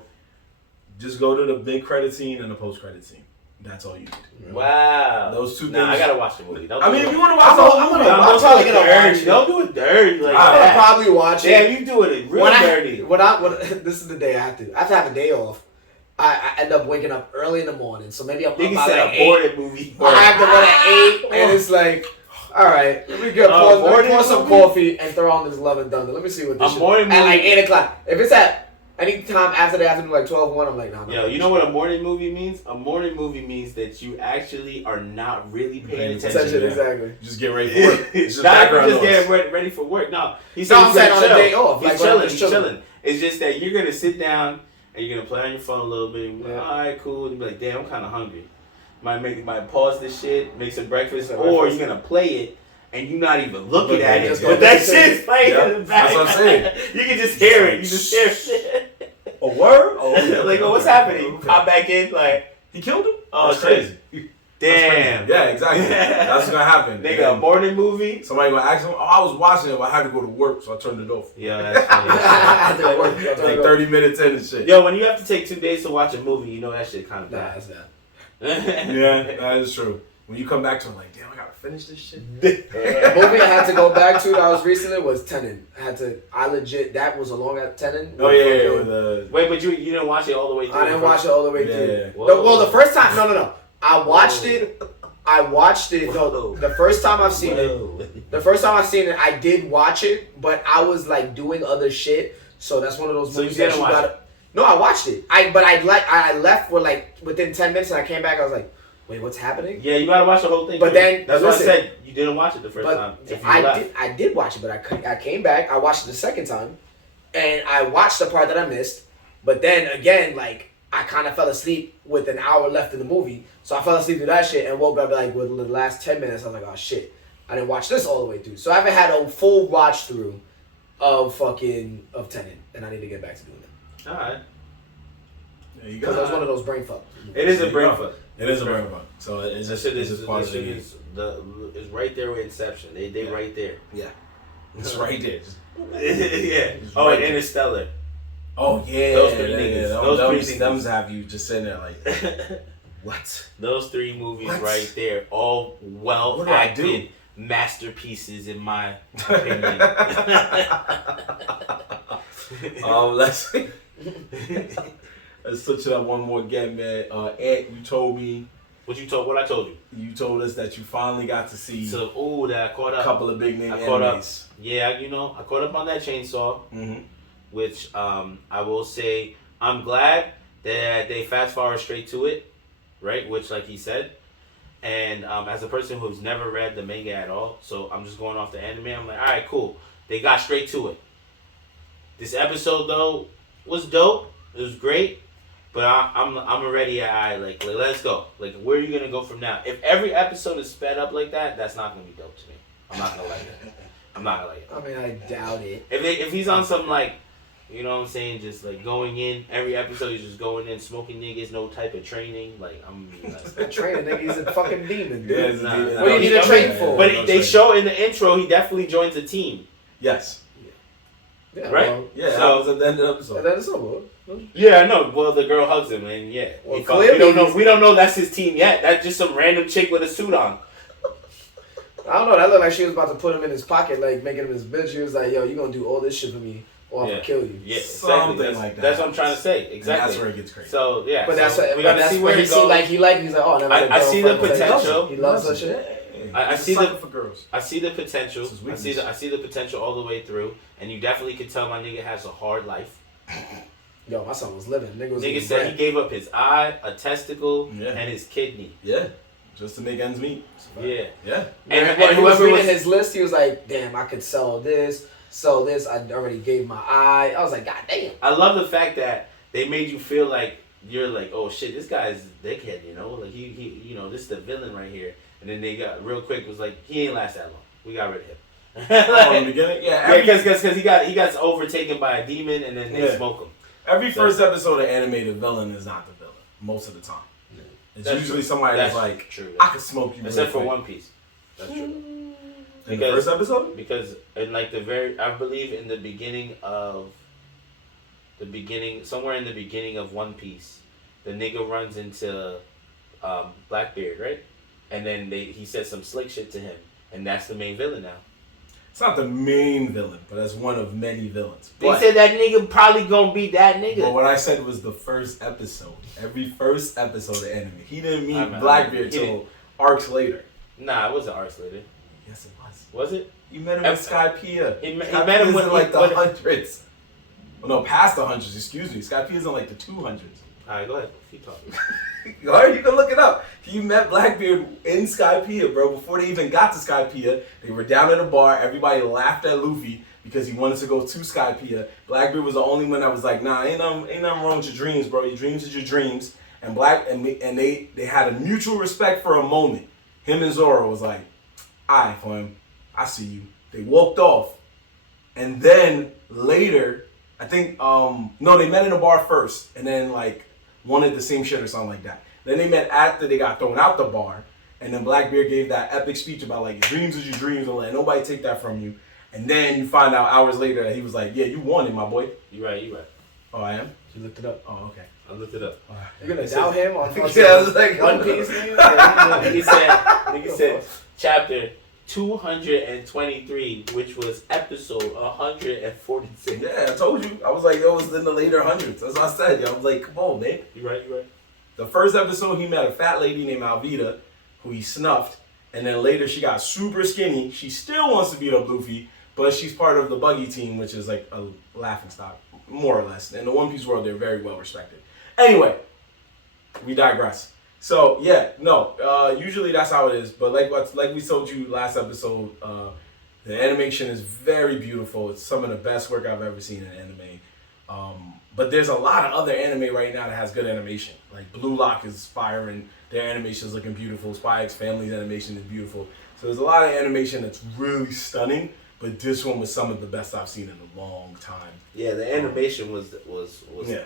just go to the mid credit scene and the post credit scene. That's all you need. Wow. Those two things. I gotta watch the movie. If you want to watch the whole movie, I'm probably gonna watch it. Don't do it dirty. Like I'm gonna probably watch it. Yeah, you doing it real dirty. This is the day I have to have a day off. I end up waking up early in the morning, so maybe I'm up by like 8. Movie. I have to run at 8, and it's like, all right, let me pour some coffee and throw on this Love and Thunder. Let me see what this is at like 8 o'clock. If it's at any time after the afternoon, like 12:01, I'm like, no. Yo, you know what a morning movie means? A morning movie means that you actually are not really paying attention. Exactly. Just get ready for work. It's just background noise. Just get ready for work. No, he's saying on a day off. He's chilling. It's just that you're gonna sit down and you're gonna play on your phone a little bit. And all right, cool. And be like, damn, I'm kind of hungry. Might pause this shit, make some breakfast, or you're gonna play it. And you're not even looking at it, but that shit's playing in the back. That's what I'm saying. You can just hear it. You just hear it. A word? Oh, like, what's happening? Okay. Pop back in, like, he killed him? Oh, that's crazy. Damn. Yeah, exactly. That's what's gonna happen. Nigga, a morning movie. Somebody gonna ask him, oh, I was watching it, but I had to go to work, so I turned it off. Yeah, that's funny. I had to go to work. Like 30 minutes in and shit. Yo, when you have to take 2 days to watch a movie, you know that shit kind of bad. Nah, that's bad. Yeah, that is true. When you come back to it, like, damn, I gotta finish this shit. The movie I had to go back to that I was recently was Tenet. That was a long Tenet. Oh yeah. Wait, but you didn't watch it all the way through? I didn't watch it all the way through. Yeah. Well, the first time, no. I watched it. No, the first time I've seen it. The first time I've seen it, I did watch it, but I was like doing other shit. So that's one of those movies that you gotta. No, I watched it. I left for like within 10 minutes and I came back. I was like, wait, what's happening? Yeah, you gotta watch the whole thing. But then that's what I said. You didn't watch it the first time. I did watch it, but I came back. I watched it the second time, and I watched the part that I missed. But then again, like I kind of fell asleep with an hour left in the movie, so I fell asleep through that shit and woke up like with the last 10 minutes. I was like, oh shit, I didn't watch this all the way through. So I haven't had a full watch through of Tenet, and I need to get back to doing it. All right. There you go. Because that's one of those brain fuck. It is a brain fuck. It is a brain fuck. So it's just part of it. It's right there with Inception. They right there. Yeah. It's right there. Yeah. Oh, and Interstellar. Oh yeah. Those three niggas. Those three niggas have you just sitting there like what? Those 3 movies right there, all well acted masterpieces in my opinion. Let's touch it up one more again, man. Ant, you told me. What I told you? You told us that you finally got to see. That I caught up. A couple of big name I caught enemies. up. Yeah, I caught up on that chainsaw. Mm-hmm. which I will say I'm glad that they fast forward straight to it, right? Which, like he said, and as a person who's never read the manga at all, so I'm just going off the anime. I'm like, all right, cool. They got straight to it. This episode though was dope. It was great, but I'm already like let's go. Like, where are you gonna go from now? If every episode is sped up like that, that's not gonna be dope to me. I'm not gonna like it. I'm not gonna like it. I mean, I doubt it. If he's on some like, you know what I'm saying, just like going in every episode, he's just going in smoking niggas, no type of training. Like, I'm like, Training, nigga, he's a fucking demon, dude. Yeah, it's a demon. What do you need to train for? But they show in the intro he definitely joins a team. Yes. Yeah, Right? well, Yeah, So- that was at the end of the episode. that is over. Yeah, I know. Well, the girl hugs him, and yeah, Well, we clearly don't know. he's- We don't know that's his team yet. That's just some random chick with a suit on. I don't know. That looked like she was about to put him in his pocket, like making him his bitch. She was like, "Yo, you gonna do all this shit for me, or I'm Yeah. gonna kill you." Yeah, Something exactly. like that. That's what I'm trying to say. Exactly. And that's where it gets crazy. So yeah, But so that's we gotta see where he he see goes. like he's like oh, never I see the potential. He loves that shit. I He's a see sucker the- for girls. I see the potential. This is I weakness. see the potential all the way through, and you definitely can tell my nigga has a hard life. Yo, my son was living. Nigga was Nigga eating said bread. he gave up his eye, a testicle, Yeah. and his kidney. Yeah, just to make ends meet. Yeah. Yeah. And When he was whoever reading was his list, he was like, "Damn, I could sell this. I already gave my eye." I was like, "God damn." I love the fact that they made you feel like you're like, oh shit, this guy's a dickhead, you know? Like he you know, this is the villain right here. And then they got real quick was like, he ain't last that long. We got rid of him. Oh, in the beginning? Yeah, because he got overtaken by a demon and then they smoke him. every first episode of anime, the villain is not the villain most of the time. It's That's usually true. somebody that's That's like, true. I could smoke you. Except for real One Piece. That's true. In the Because- first episode? Because in like I believe in the beginning, somewhere in the beginning of One Piece, the nigga runs into Blackbeard, right? And then he says some slick shit to him, and that's the main villain now. It's not the main villain, but that's one of many villains. They But, said that nigga probably gonna be that nigga. but what I said was the first episode. Every first episode of anime. He didn't meet I mean, Blackbeard he till arcs later. Nah, it wasn't arcs later. Yes, it was. Was it? You met him in Skypiea. He met Skypiea him is when in like the when- hundreds. Well, no, past the hundreds, excuse me. Skypiea is in like the 200s. Alright, go ahead. Keep talking. Alright, you can look it up. He met Blackbeard in Skypiea, bro. Before they even got to Skypiea, they were down at a bar. Everybody laughed at Luffy because he wanted to go to Skypiea. Blackbeard was the only one that was like, nah, ain't nothing wrong with your dreams, bro. Your dreams is your dreams. And they had a mutual respect for a moment. Him and Zoro was like, alright, fam, I see you. They walked off. And then later, I think, no, they met in a bar first. And then like, wanted the same shit or something like that. Then they met after they got thrown out the bar, and then Blackbeard gave that epic speech about like your dreams is your dreams, don't let nobody take that from you. And then you find out hours later that he was like, yeah, you won it, my boy. You right. Oh, I am? You looked it up. Oh, okay. I looked it up. You're gonna doubt him on Yeah, I was like, One Piece? Nigga said chapter 223, which was episode 146. Yeah, I told you. I was like, yo, it was in the later hundreds. That's what I said, yo. I was like, come on, man. You right. The first episode, he met a fat lady named Alvida, who he snuffed. And then later, she got super skinny. She still wants to beat up Luffy, but she's part of the Buggy team, which is like a laughing stock, more or less. In the One Piece world, they're very well respected. Anyway, we digress. So, yeah, no, usually that's how it is. But like we told you last episode, the animation is very beautiful. It's some of the best work I've ever seen in anime. But there's a lot of other anime right now that has good animation. Like Blue Lock is firing. Their animation is looking beautiful. Spy X Family's animation is beautiful. So there's a lot of animation that's really stunning. But this one was some of the best I've seen in a long time. Yeah, the animation was Yeah.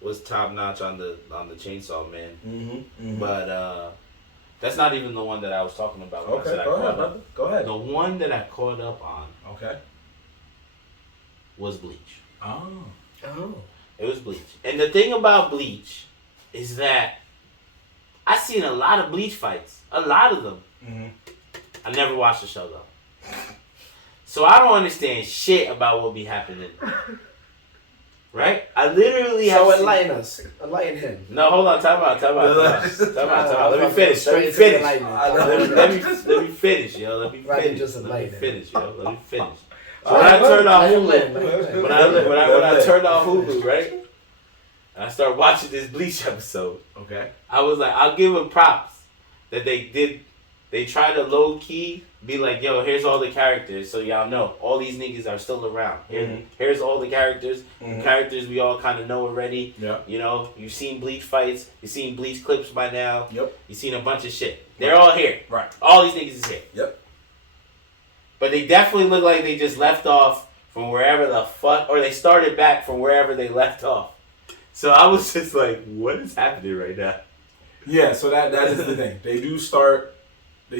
was top notch on the Chainsaw Man. Mm-hmm. But that's not even the one that I was talking about. When I Okay, said I go caught ahead, up. brother. Go ahead. The one that I caught up on Okay. was Bleach. Oh. Oh. It was Bleach. And the thing about Bleach is that I seen a lot of Bleach fights. A lot of them. Mm-hmm. I never watched the show though. So I don't understand shit about what be happening. Right? I literally have So seen- enlighten us. Enlighten him. No, hold on, time out. Let me finish. Straight into enlightenment. Let me finish, yo. Let me Rather finish. just Let me enlighten. finish, yo. Let me finish. So when I turned off Hulu, Hulu, when I turned off Hulu, right? I started watching this Bleach episode. Okay. I was like, I'll give them props that they tried to low key be like, yo, here's all the characters, so y'all know all these niggas are still around. Here's all the characters, characters we all kind of know already. Yeah. You know, you've seen Bleach fights, you've seen Bleach clips by now. Yep. You've seen a bunch of shit. They're all here. Right. All these niggas is here. Yep. But they definitely look like they just left off from wherever the fuck, or they started back from wherever they left off. So I was just like, what is happening right now? Yeah, so that is the thing. They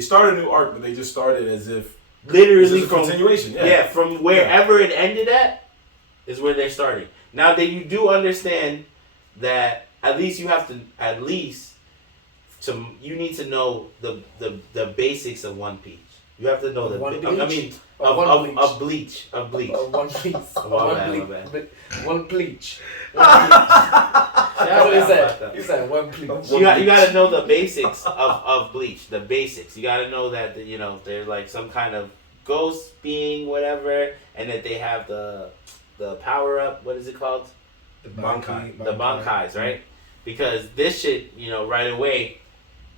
start a new arc, but they just started as if Literally from continuation. Yeah, from wherever it ended at is where they're starting. Now that you do understand that at least you have to you need to know the basics of One Piece. You have to know of Bleach. One Piece. One Bleach. My bad. One Bleach. What is that? You said One Bleach. You got to know the basics of Bleach. The basics. You got to know that they're like some kind of ghost being, whatever, and that they have the power up. What is it called? The Bankai. The Bankais, right? Because this shit, right away,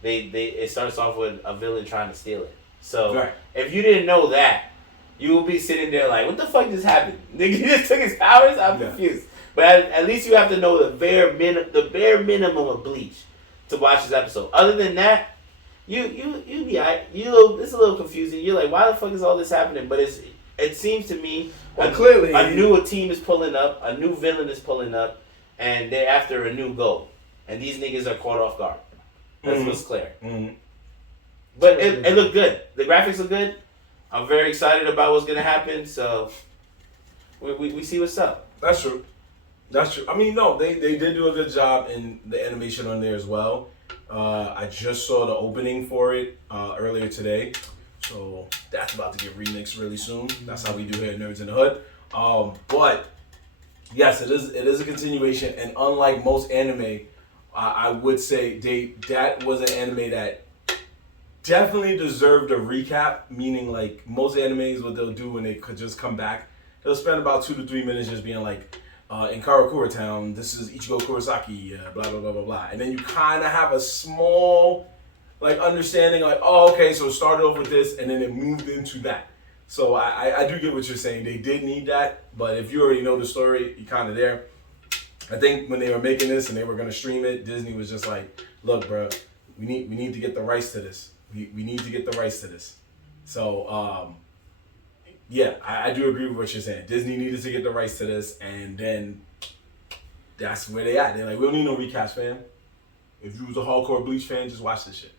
it starts off with a villain trying to steal it. So if you didn't know that, you will be sitting there like, what the fuck just happened? Nigga just took his powers? I'm confused. But at least you have to know the bare minimum of Bleach to watch this episode. Other than that, you be it's a little confusing. You're like, why the fuck is all this happening? But it seems to me clearly a new team is pulling up, a new villain is pulling up, and they're after a new goal. And these niggas are caught off guard. That's what's clear. Mm-hmm. But it looked good. The graphics look good. I'm very excited about what's gonna happen. So we see what's up. That's true. I mean, no, they did do a good job in the animation on there as well. I just saw the opening for it earlier today, so that's about to get remixed really soon. That's how we do here at Nerds in the Hood. But yes, it is a continuation, and unlike most anime, I would say that was an anime that definitely deserved a recap. Meaning, like most animes, what they'll do when they could just come back, they'll spend about 2 to 3 minutes just being like, in Karakura Town, this is Ichigo Kurosaki, blah blah blah blah blah, and then you kind of have a small like understanding, like, oh, okay, so it started off with this, and then it moved into that. So I do get what you're saying. They did need that, but if you already know the story, you're kind of there. I think when they were making this and they were gonna stream it, Disney was just like, look, bro, we need to get the rights to this. We need to get the rights to this. So yeah, I do agree with what you're saying. Disney needed to get the rights to this, and then that's where they at. They're like, we don't need no recaps, fam. If you was a hardcore Bleach fan, just watch this shit.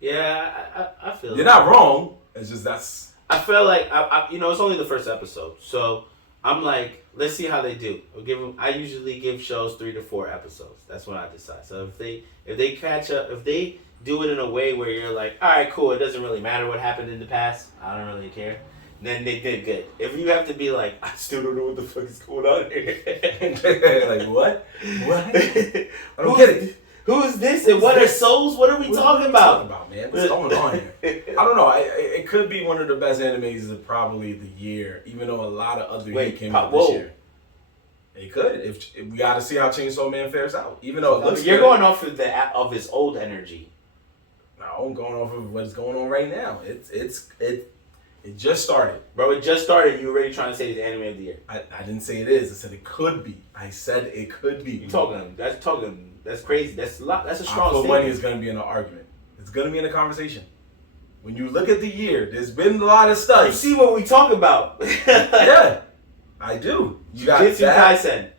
Yeah, I feel you're not wrong. It's just that's. I feel like it's only the first episode, so I'm like, let's see how they do. I usually give shows 3 to 4 episodes. That's when I decide. So if they catch up, if they do it in a way where you're like, all right, cool, it doesn't really matter what happened in the past, I don't really care, then they did good. If you have to be like, I still don't know what the fuck is going on here. Like, what? I don't get it. Who is this and what are souls? What are we talking about? Man? What's going on here? I don't know. It could be one of the best animes of probably the year, even though a lot of other years came out this year. It could. If we got to see how Chainsaw Man fares out, even though it looks you're good. Going off of his old energy. No, I'm going off of what's going on right now. It just started. Bro, it just started. You already trying to say it's the anime of the year. I didn't say it is. I said it could be. I said it could be. That's crazy. That's a strong statement. Money is going to be in an argument. It's going to be in a conversation. When you look at the year, there's been a lot of stuff. You see what we talk about. Yeah, I do. You got Jujutsu Kaisen.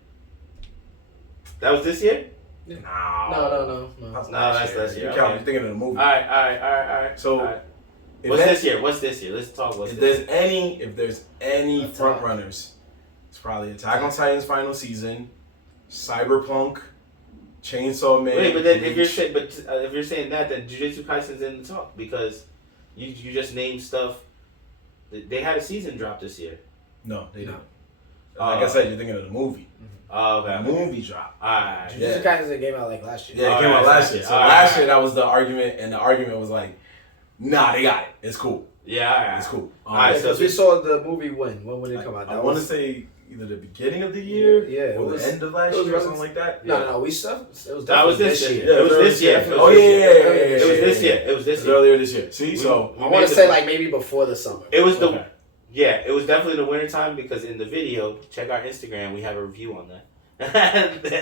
That was this year? No. No. That's last year. You're thinking of the movie. All right. So, all right. What's this year? Let's talk about this. If there's any front runners, it's probably Attack on Titan's final season, Cyberpunk, Chainsaw Man. Wait, but then if you're saying that, then Jujutsu Kaisen's in the talk because you just named stuff. They had a season drop this year. No, they didn't. Like I said, you're thinking of the movie. Oh, okay. The movie drop. Alright. Jujutsu Kaisen came out like last year. Yeah, it came out last year. So last year that was the argument, and the argument was like, nah, they got it. It's cool. Yeah, It's cool. Alright, so Because we saw the movie when? When would it come out? I want to say either the beginning of the year, Yeah, or the end of last year, or something like that. No, we stuff. It was That was definitely this year. year. It was this year. Oh yeah. It was this year. It was this year. Earlier this year. See, so I want to say like maybe before the summer. it was the Okay. yeah. It was definitely the winter time because in the video, check our Instagram. We have a review on that.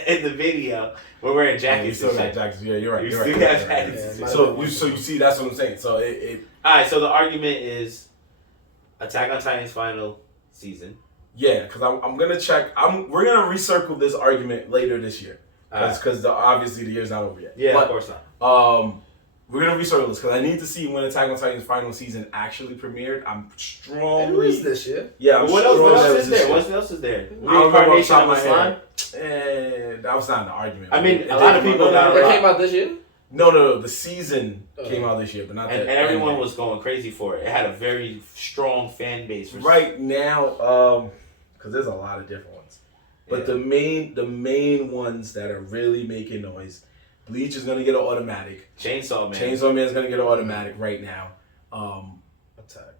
In the video, we're wearing yeah, you jackets. still and got shit. jackets. Yeah, you're right. You You're still right. got You're right, jackets. you're Yeah, right. my So you see, that's what I'm saying. So it All right. So the argument is Attack on Titan's final season. yeah, because I'm gonna check. We're gonna recircle this argument later this year because obviously the year's not over yet. Yeah, But, of course not. We're gonna recircle this because I need to see when Attack on Titan's final season actually premiered. I'm It strongly was this year. yeah. I'm What strongly else that is was this there? year. What else is there? I don't remember off the Reincarnation top of of a my slime. head. That was not an argument. I mean, It a lot of did- people got It came out this year. No. The season came out this year, but not And the everyone anime. was going crazy for it. It had a very strong fan base. For Right now, because there's a lot of different ones, but Yeah. the main ones that are really making noise, Bleach is gonna get an automatic. Chainsaw Man. Chainsaw Man's gonna get an automatic right now.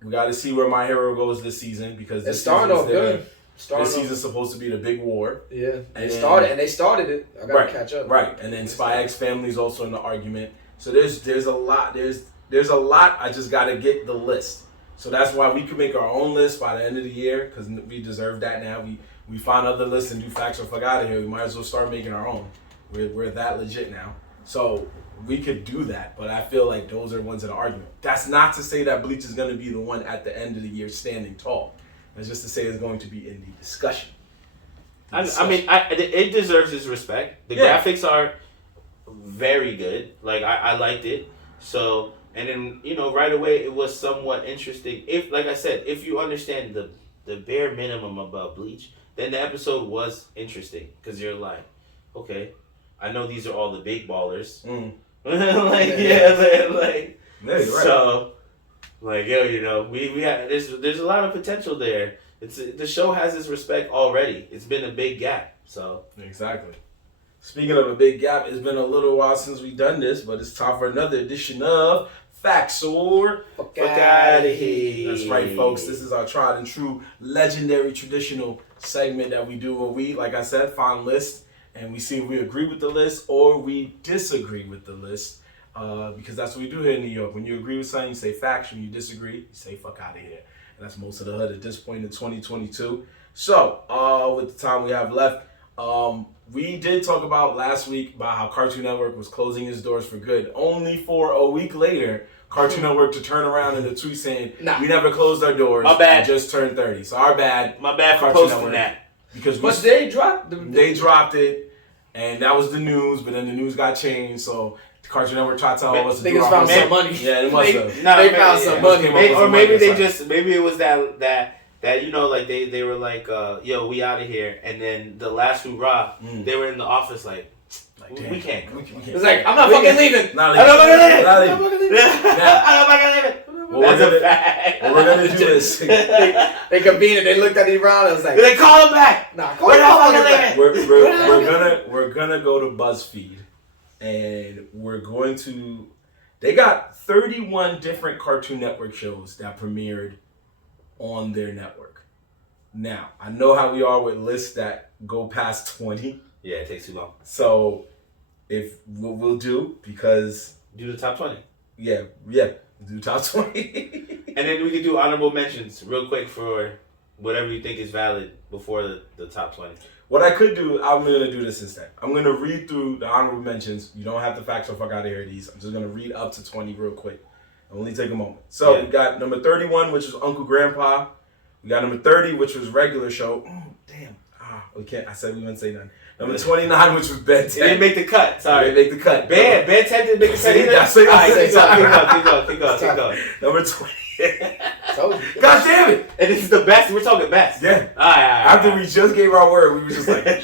We got to see where My Hero goes this season because It's this starting off season's their- good. Starting This off- season's supposed to be the big war. Yeah, And they started it. I gotta Right, catch up. Right, and then Spy X Family's also in the argument. So there's a lot. There's a lot. I just got to get the list. So that's why we can make our own list by the end of the year because we deserve that now. We find other lists and do facts or fuck out of here. We might as well start making our own. We're that legit now. So we could do that, but I feel like those are ones in the argument. That's not to say that Bleach is going to be the one at the end of the year standing tall. That's just to say it's going to be in the discussion. I mean, it deserves its respect. The Yeah. graphics are very good. Like I liked it. So and then right away it was somewhat interesting. If like I said, if you understand the bare minimum about Bleach, then the episode was interesting because you're like, okay, I know these are all the big ballers. Like Yeah, you're right. so like we have there's a lot of potential there. The show has its respect already. It's been a big gap. So Exactly. Speaking of a big gap, it's been a little while since we've done this, but it's time for another edition of Facts or Fuck outta here. That's right, folks. This is our tried and true, legendary, traditional segment that we do where we, like I said, find lists and we see if we agree with the list or we disagree with the list. Because that's what we do here in New York. When you agree with something, you say facts. When you disagree, you say fuck out of here. And that's most of the hood at this point in 2022. So, with the time we have left, we did talk about last week about how Cartoon Network was closing its doors for good. Only for a week later, Cartoon Network to turn around in a tweet saying, we never closed our doors. My bad. We just turned 30. So our bad. my bad for Cartoon posting Network. that. Because But they dropped. they dropped it, and that was the news, but then the news got changed, so Cartoon Network tried to tell us to do Niggas our found homework. some money. Yeah, it must have. Nah, They maybe- found some yeah, money. came up with Or some maybe money they or something. just maybe it was that like they were like yo, we out of here, and then the last hoorah they were in the office like damn, we can't go. we can't. It's like I'm not fucking leaving. Not I'm not fucking leaving. Not I'm leaving. not fucking leaving. I'm not fucking leaving. What That's a fact. What we're gonna do is They convened and they looked at each round and was like, They call him back. nah, We're not fucking back. leaving. we're gonna go to BuzzFeed, and we're going to. They got 31 different Cartoon Network shows that premiered on their network. Now, I know how we are with lists that go past 20. Yeah, it takes too long. So, if what we'll do, because Do the top 20. yeah, do top 20. And then we can do honorable mentions real quick for whatever you think is valid before the top 20. What I could do, I'm gonna do this instead. I'm gonna read through the honorable mentions. You don't have to facts or fuck out of here these. I'm just gonna read up to 20 real quick. It'll only take a moment. So Yeah. we got number 31, which was Uncle Grandpa. We got number 30, which was regular show. Damn. We can't. I said we wouldn't say nothing. Number 29, which was Ben 10. It didn't make the cut. Sorry. It didn't make the cut. Ben 10 didn't make the cut See, either. that's what I Alright, said. keep going. Number 20. Told you. God damn it. And this is the best. We're talking best. Yeah. Alright. After we just gave our word, we were just like,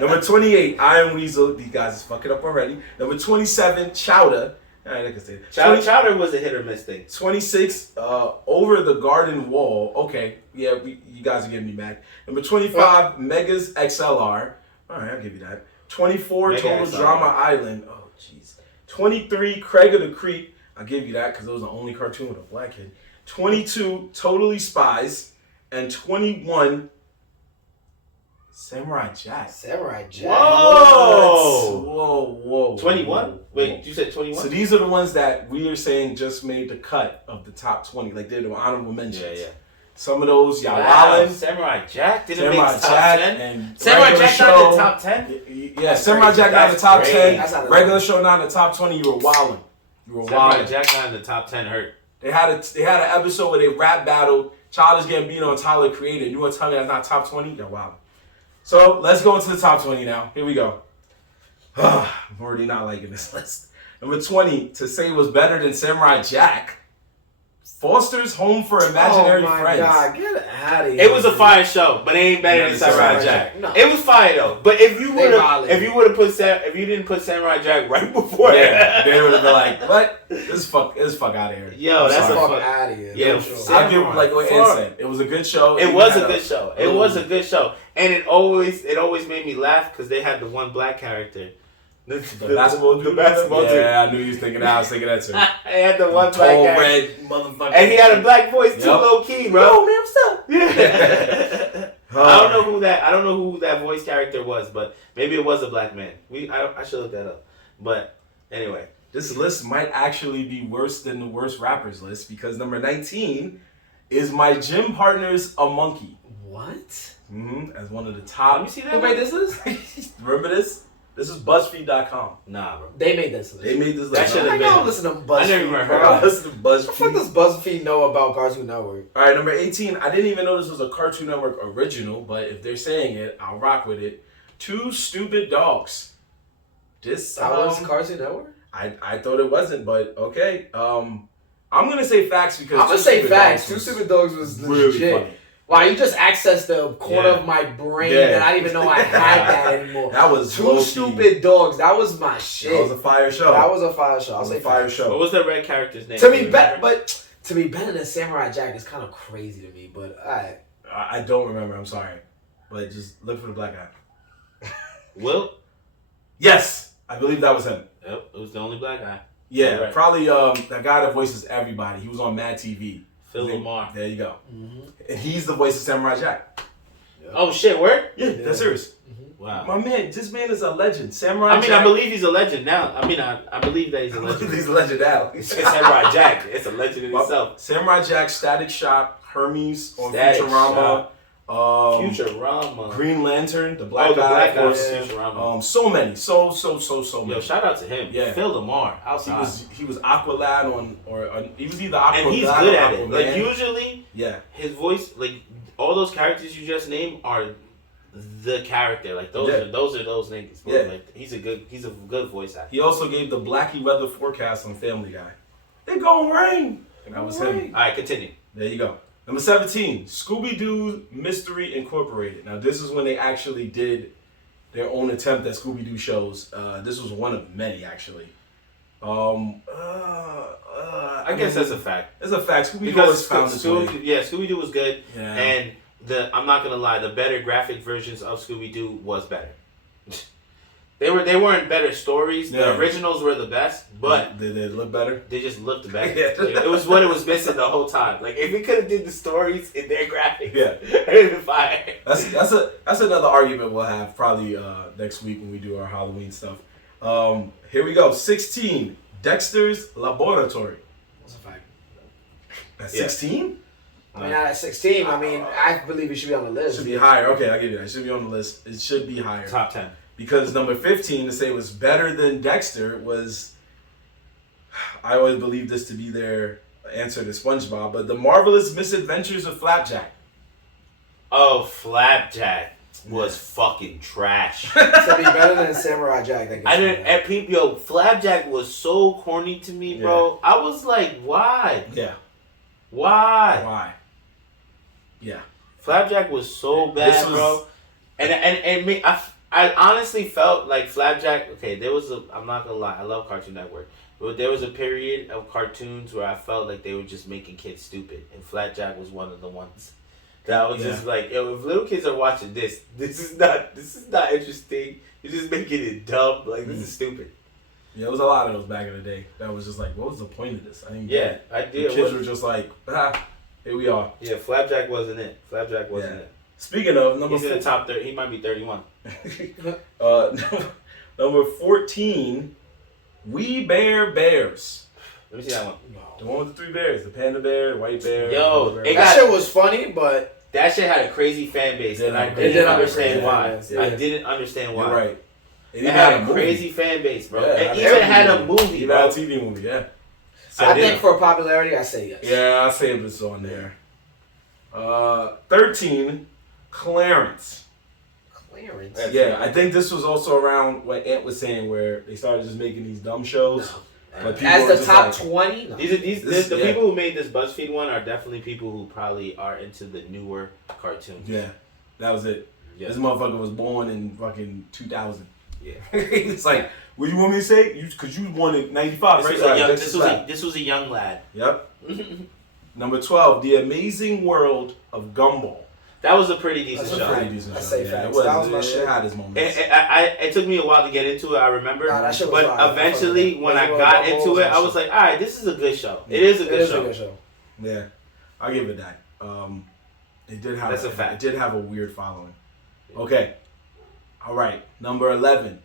number 28, Iron Weasel. These guys is fucking up already. Number 27, Chowder. All right, I can say it. Chowder was a hit or miss thing. 26, Over the Garden Wall. Okay, yeah, you guys are getting me mad. Number 25, Megas XLR. All right, I'll give you that. 24, Mega Total XLR. Drama Island. Oh, jeez. 23, Craig of the Creek. I'll give you that because it was the only cartoon with a black kid. 22 Totally Spies, and 21 Samurai Jack. Samurai Jack. Whoa. 21? Wait, you said 21? So these are the ones that we are saying just made the cut of the top 20. Like they're the honorable mentions. Yeah. Some of those, y'all Wow, wildin'. Samurai Jack didn't Samurai make the top Jack 10? and Samurai regular Jack show. not in the top 10? Yeah, Samurai Jack not in the top That's 10. That's Regular show not in the top 20. You were wildin'. Samurai Jack not in the top 10 hurt. They had an episode where they rap battled Childish Gambino and Tyler the Creator. You want to tell me that's not top 20? You're wild. So let's go into the top 20 now. Here we go. I'm already not liking this list. Number 20, to say was better than Samurai Jack. Foster's Home for Imaginary Friends. Oh my God, get out of here. It was a fire show, but it ain't better than Samurai Jack. No. It was fire though. But if you They would have, violated. if you didn't put Samurai Jack right before Yeah, they would have been like, what? This fuck out of here. Yo, I'm that's sorry. a Fuck fuck. out of here. Yeah, for sure. I'll give like what Ed Fuck. said. It was a good show. It It was a had good show. It was a good show, and it always made me laugh because they had the one black character. The basketball dude? dude. Yeah, I knew you was thinking that. I was thinking that too. They had the one black Tall, character. red motherfucker. And he had a black voice too, Yep. low key, bro. Yo, man, what's up? Yeah. I don't know who that voice character was, but maybe it was a black man. I should look that up. But anyway, This list might actually be worse than the worst rappers list because number 19 is my gym partner's a monkey. What? As one of the let top. me see that. Who made this list? Remember this? This is BuzzFeed.com. Nah, bro. They made this list. They made this That list. should've I been- don't listen to BuzzFeed. I never even heard bro. of Listen to What the fuck BuzzFeed. does BuzzFeed know about Cartoon Network? All right, number 18. I didn't even know this was a Cartoon Network original, but if they're saying it, I'll rock with it. Two Stupid Dogs. This That was Cartoon Network? I thought it wasn't, but okay. I'm gonna say facts because I'm gonna Two say Stupid facts. Dogs Two was Stupid Dogs was really legit. funny. Wow, you just accessed the corner Yeah. of my brain Yeah. that I didn't even know I had that anymore. That was Two low-key. Stupid Dogs. That was my shit. That was a fire show. That was a fire show. That I'll was say a fire facts. show. What was the red character's name? To Do be you better, remember? but to be better than Samurai Jack is kind of crazy to me. But alright, I don't remember. I'm sorry, but just look for the black guy. Will? Yes, I believe that was him. Yep, it was the only black guy. Yeah, Right. probably that guy that voices everybody. He was on Mad TV. Phil Lamar. There you go. And he's the voice of Samurai Jack. Oh shit, word? Yeah, that's serious. Wow. My man, this man is a legend. Samurai I mean, Jack. I believe he's a legend now. I mean, I believe that he's a legend. he's a legend now. It's Samurai Jack. It's a legend in itself. Samurai Jack, Static Shock, Hermes on Static Futurama. Futurama. Green Lantern, the black the guy, black of guy. course. Futurama. So many, so many. Yo, shout out to him. Yeah. Phil Lamar. Outside. He was Aqualad on he was either Aqualad And he's or good at it. Aquaman. Like usually, Yeah. his voice, like all those characters you just named, are the character. Like those are those niggas. Bro. Yeah. Like he's a good voice actor. He also gave the Blackie weather forecast on Family Guy. It gonna rain. And that was him. All right, continue. There you go. Number 17, Scooby-Doo Mystery Incorporated. Now this is when they actually did their own attempt at Scooby-Doo shows. This was one of many actually. I guess that's a fact. It's a fact. Scooby-Doo Because always found its way. Scooby-Doo was good, Yeah. and I'm not gonna lie, the better graphic versions of Scooby-Doo was better. They weren't better stories. Yeah. The originals were the best, but Did they look better? they just looked better. Yeah. It was what it was missing the whole time. Like if we could have did the stories in their graphics, Yeah. it'd been fire. That's another argument we'll have probably next week when we do our Halloween stuff. Here we go. 16, Dexter's Laboratory. that's a fact. At Yeah. 16? I mean, at 16, I mean, I believe it should be on the It list. should be higher. Okay, I'll give you that. It should be on the list. It should be higher. Top 10. Because number 15, to say was better than Dexter, was, I always believe this to be their answer to SpongeBob, but The Marvelous Misadventures of Flapjack. Oh, Flapjack was fucking trash. To be better than Samurai Jack. That I gets me didn't. mad. At people, yo, Flapjack was so corny to me, bro. I was like, why? Yeah. Why? Why? Yeah. Flapjack was so bad, This was- bro. And me, I honestly felt like Flapjack. Okay, I'm not gonna lie, I love Cartoon Network, but there was a period of cartoons where I felt like they were just making kids stupid, and Flapjack was one of the ones. That was just like, yo, if little kids are watching this is not interesting. You're just making it dumb. Like this is stupid. Yeah, it was a lot of those back in the day. That was just like, what was the point of this? I didn't Yeah, get it. I did. The kids were just like, here we are. Yeah, Flapjack wasn't it. Flapjack wasn't it. Speaking of number He's in the top 30. He might be 31. Number 14, We Bear Bears. Let me see that one. The one with the 3 bears, the panda bear, the white bear. Yo, the it bear. That shit was funny, but That shit had a crazy fan base, and I It didn't did understand have a why. crazy fan base, I didn't understand why. You're right. It had a crazy fan base, bro. Yeah, and even had a movie, Even bro. had a TV movie, yeah. So I think for popularity, I say yes. Yeah, I say it's on there. 13, Clarence. Clarence. Yeah, I think this was also around what Ant was saying, where they started just making these dumb shows. But people As were the just top like, 20? No. The people who made this BuzzFeed one are definitely people who probably are into the newer cartoons. Yeah, that was it. Yeah. This motherfucker was born in fucking 2000. Yeah. It's like, what you want me to say? Because you won in 95, right? This was a young lad. Yep. Number 12, The Amazing World of Gumball. That was a pretty decent That's show. a pretty decent I show. say Yeah, facts. it That was my it shit. had its moments. It took me a while to get into it, I remember. Nah, that shit was but fire. eventually, when I Amazing got World of into Gumball it, I was was like, alright, this is a good show. It is a It good is show. a good show. Yeah, I'll give it that. It did have That's a fact. It did have a weird following. Okay. All right. Number 11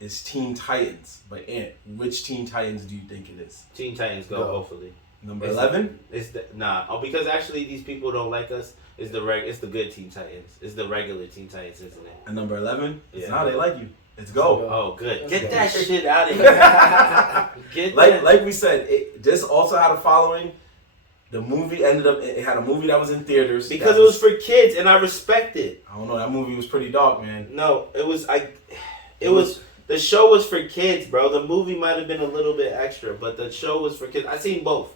is Teen Titans. But Ant, which Teen Titans do you think it is? Teen Titans Go, hopefully. Number 11? Because actually these people don't like us. It's the good Teen Titans. It's the regular Teen Titans, isn't it? And number 11? Yeah. It's now they like you. It's Go. Oh, good. Let's Get go. that shit out of here. Like we said, this also had a following. The movie ended up, it had a movie that was in theaters. Because it was for kids, and I respect it. I don't know, that movie was pretty dark, man. No, it was the show was for kids, bro. The movie might have been a little bit extra, but the show was for kids. I seen both.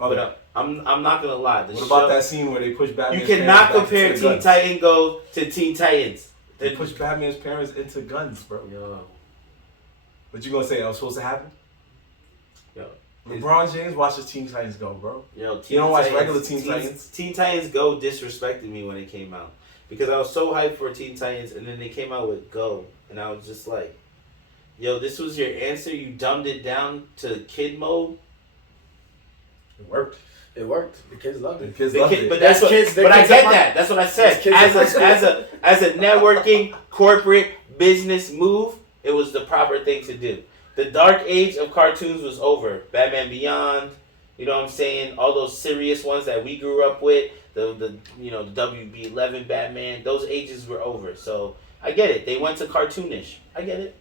Okay. But I'm not gonna lie. What about that scene where they push Batman's You cannot parents back compare into Teen guns? Titan Go to Teen Titans. They push Batman's parents into guns, bro. Yo. What you gonna say? That was supposed to happen? Yo. LeBron James watches Teen Titans Go, bro. Yo, You don't watch regular Teen Titans? Teen Titans Go disrespected me when it came out. Because I was so hyped for Teen Titans, and then they came out with Go. And I was just like, yo, this was your answer? You dumbed it down to kid mode? It worked. It worked. The kids loved The it. kids loved it. But that's what, kids- but I kids get are my- that. That's what I said. kids are As a networking corporate business move, it was the proper thing to do. The dark age of cartoons was over. Batman Beyond, you know what I'm saying? All those serious ones that we grew up with, the WB11 Batman, those ages were over. So I get it. They went to cartoonish. I get it.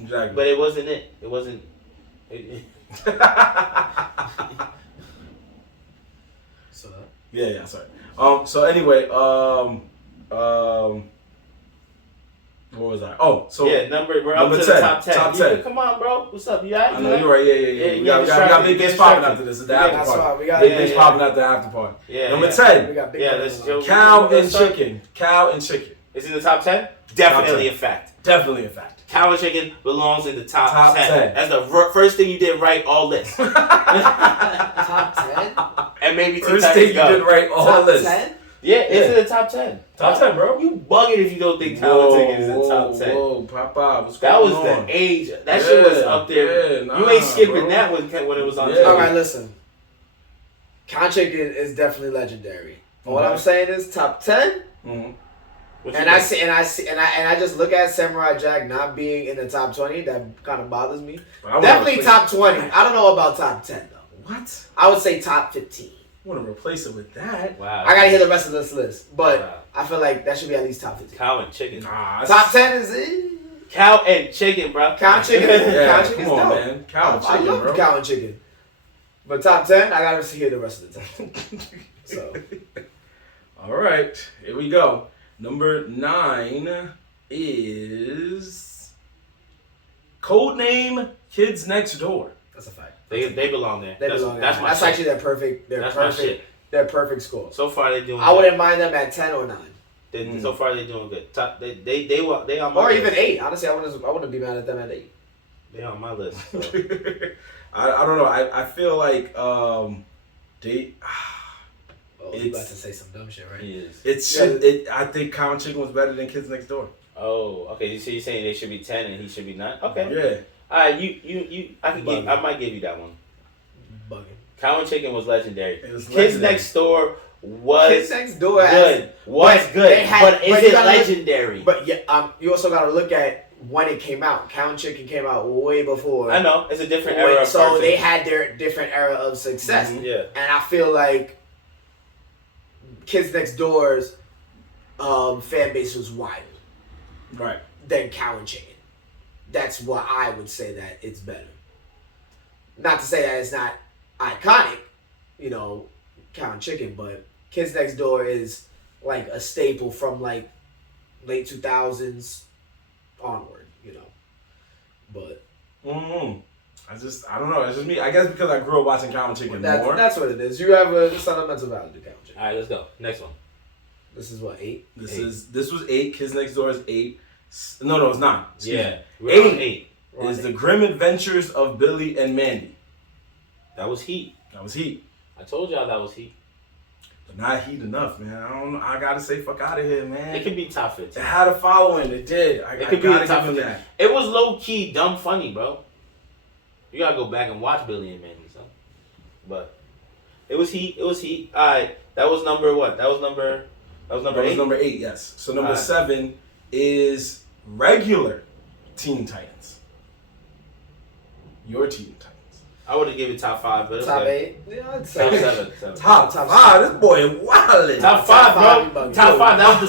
Exactly. But it wasn't it. It wasn't. Yeah, sorry. So anyway, what was I? Oh, so yeah, we're up number to 10, the top 10. top Yeah, 10. Come on, bro. What's up? You alright? I know you're right. Yeah. We got big things popping after this. It's the after that's party. why we got Big it. things popping after the after party. Yeah. Number yeah. 10, We got big Yeah, brothers let's on. go. cow Let's and start. chicken. Cow and chicken. Is it the top 10? Definitely 10. a fact. Definitely a fact. Cow and chicken belongs in the top, Top 10. 10. That's the first thing you did right all list. Top 10? And maybe Teen First Titans thing you Go. did right all Top this. 10? Yeah, it's in the top 10. Top 10, bro. You bugging if you don't think Cow and chicken is in the top 10. Whoa, Papa, what's That going was on? the age. That shit was up there. Yeah, You ain't nah, skipping bro. that when it was on Yeah. TV. All right, listen. Count Chicken is definitely legendary. But what I'm saying is top 10. Mhm. What you And I think? see, and I just look at Samurai Jack not being in the top 20. That kind of bothers me. I wanna Definitely replace top 20. I don't know about top 10 though. What? I would say top 15. I want to replace it with that. Wow. I gotta hear the rest of this list, but Wow. I feel like that should be at least top 15. Cow and chicken. Nah, Top 10 is it? Cow and chicken, bro. Count Chicken. Yeah, Count Chicken's come on, dope. man. Cow and I chicken, love bro. Cow and Chicken. But top 10, I gotta hear the rest of the time. So All right, here we go. Number 9 is Codename Kids Next Door. that's a fact. They belong there. They belong there. That's my That's shit. actually their perfect. That's my shit. Their perfect score. So far they doing. I wouldn't mind them at 10 or 9, So far they doing good. Top. They on my or list. even 8. Honestly, I wouldn't be mad at them at 8. They on my list. So. I don't know. I feel like they. Oh, you about to say some dumb shit, right? He is. I think Cow and Chicken was better than Kids Next Door. Oh, okay. So you're saying they should be 10 and he should be 9? Okay. Yeah. Alright, you. I might give you that one. Bugging. Cow and Chicken was legendary. It was Kids legendary. Next Door was Kids Next Door good. but But is it legendary? But yeah, you also got to look at when it came out. Cow and Chicken came out way before. I know it's a different era. Of so cartoons. they had their different era of success. Mm-hmm. Yeah. And I feel like Kids Next Door's fan base was wider Right. than Cow and Chicken. That's why I would say that it's better. Not to say that it's not iconic, Cow and Chicken, but Kids Next Door is like a staple from like late 2000s onward, But I don't know. It's just me. I guess because I grew up watching Cow and Chicken more. that's what it is. You have a sentimental value to Cow and Chicken. All right, let's go. Next one. This is what, 8? This was 8. Kids Next Door is 8. No, it's 9. Excuse me. We're on 8. Is The Grim Adventures of Billy and Mandy. That was Heat. That was Heat. I told y'all that was Heat. But not Heat enough, man. I don't know. I gotta say, fuck out of here, man. It could be top 15. It had a following. It did. It could be the top 15. It was low key dumb funny, bro. You gotta go back and watch Billy and Mandy, son. But it was Heat. It was Heat. All right, that was number what? That was number 8. That was number 8. Yes. So number 7 is regular Teen Titans. Your Teen Titans. I would have given it top 5, but Top okay. 8? Yeah, I'd Top say 7. Top 5. This boy wildin'. Top 5, bro. bugging. Top 5. That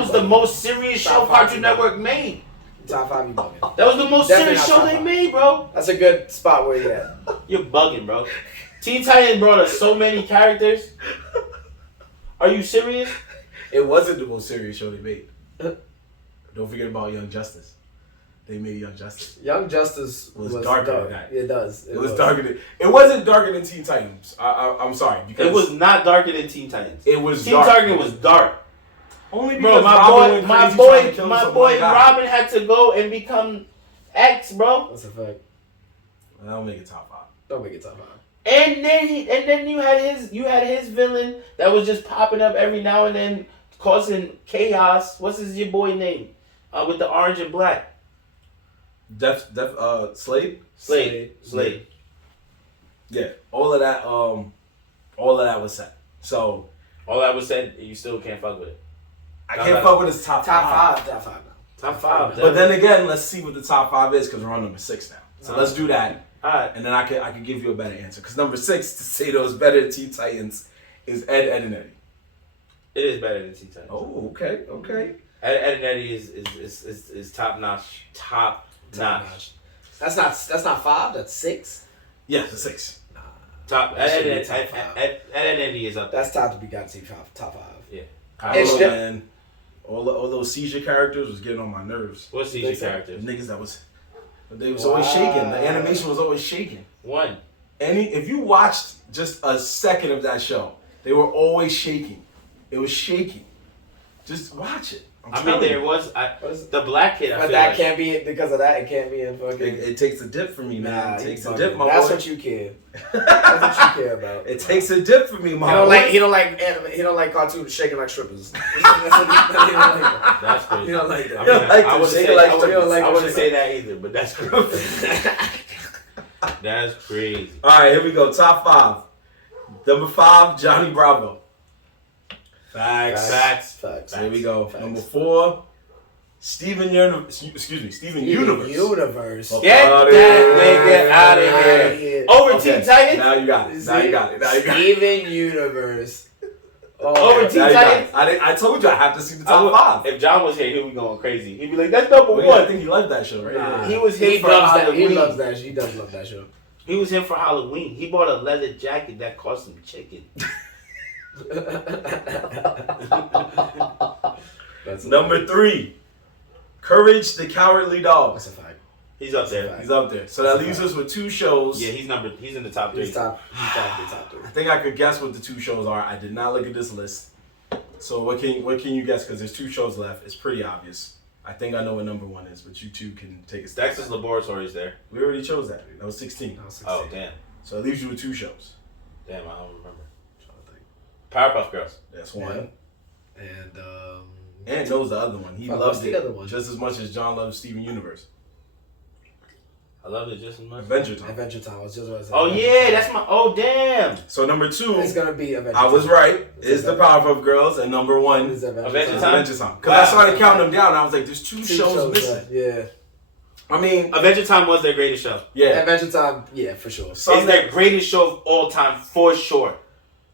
was the bugging. most serious Top show 5 Cartoon you Network made. Top 5, you bugging. That was the most Definitely serious not show top they 5. made, bro. That's a good spot where you at. You're bugging, bro. Teen Titans brought us so many characters. Are you serious? It wasn't the most serious show they made. Don't forget about Young Justice. They made Young Justice. Young Justice was was darker dark. than that. It does. It was darker than. It wasn't darker than Teen Titans. I'm sorry. Because It was not darker than Teen Titans. It was Teen dark. Titans was dark. Only Bro, because Robin went crazy trying to kill my some boy one guy. Robin had to go and become X, bro. That's a fact. I'll make it top 5. Don't make it top 5. And then you had his villain that was just popping up every now and then, causing chaos. What's your boy name? With the orange and black. Slade. Slade. Yeah, all of that was set. So All that was said, you still can't fuck with it. I can't fuck with his top 5. Top 5 now. Top 5. But then again, let's see what the top 5 is because we're on number 6 now. So let's do that. All right. And then I can give you a better answer. Because number 6, to say those better than Teen Titans, is Ed, and Eddie. It is better than Teen Titans. Oh, okay. Ed and Eddie is top notch. Top notch. That's not 5. That's 6. Yeah, it's a 6. Top. That should be Ed top 5. and Eddie is up there. That's top to be got to top 5. Yeah. It's just- Man. All those seizure characters was getting on my nerves. What's these characters? The niggas they was always shaking. The animation was always shaking. One. If you watched just a second of that show, they were always shaking. It was shaking. Just watch it. I mean, there was the black kid. But that can't be it because of that. It can't be in fucking. It takes a dip for me, man. It takes a dip, my That's boy. what you care. That's what you care about. It takes a dip for me, my boy. He don't like anime. He don't like cartoons shaking like strippers. That's what he don't like that. That's crazy. He don't like that. I mean, like I to wouldn't shake say, like I strippers. wouldn't say that either, but that's crazy. That's crazy. All right, here we go. Top 5. Number 5, Johnny Bravo. Facts. Here we go. Facts. Number 4, Steven Universe. Universe. Get that nigga out of here. Over Okay, Teen Titans. Now you got it. Steven Universe. Over Teen Titans. I told you I have to see the top 5. If John was here, he'd be going crazy. He'd be like, "That's number Well, one." I think he loved that show, right? Nah, He was here he for loves that. Halloween. He loves that. He does love that show. He was here for Halloween. He bought a leather jacket that cost him chicken. That's Number 3, Courage the Cowardly Dog. That's a fact. He's up there. He's up there. So that leaves us with 2 shows. Yeah, he's in the top 3. He's top 3. I think I could guess what the 2 shows are. I did not look at this list. So what can you guess? Because there's 2 shows left. It's pretty obvious. I think I know what number 1 is, but you 2 can take a step. Dexter's Laboratory is there. We already chose that. That was 16. Oh, damn. So it leaves you with 2 shows. Damn, I don't remember. I'm trying to think. Powerpuff Girls. That's one. And knows the other one. He Fuck, loves what's the it other one? just as much as John loves Steven Universe. I loved it just as much. Adventure Time. Adventure Time. I was just about to say. Oh yeah, that's my. Oh damn. So number 2, It's gonna be Adventure I Time. was right. Is the Powerpuff Girls, and number 1 It's is Adventure Time. Adventure Time. Because I started counting them down, and I was like, "There's two shows missing." Yeah. I mean, Adventure Time was their greatest show. yeah. Adventure Time. Yeah, for sure. It's their greatest show of all time for sure.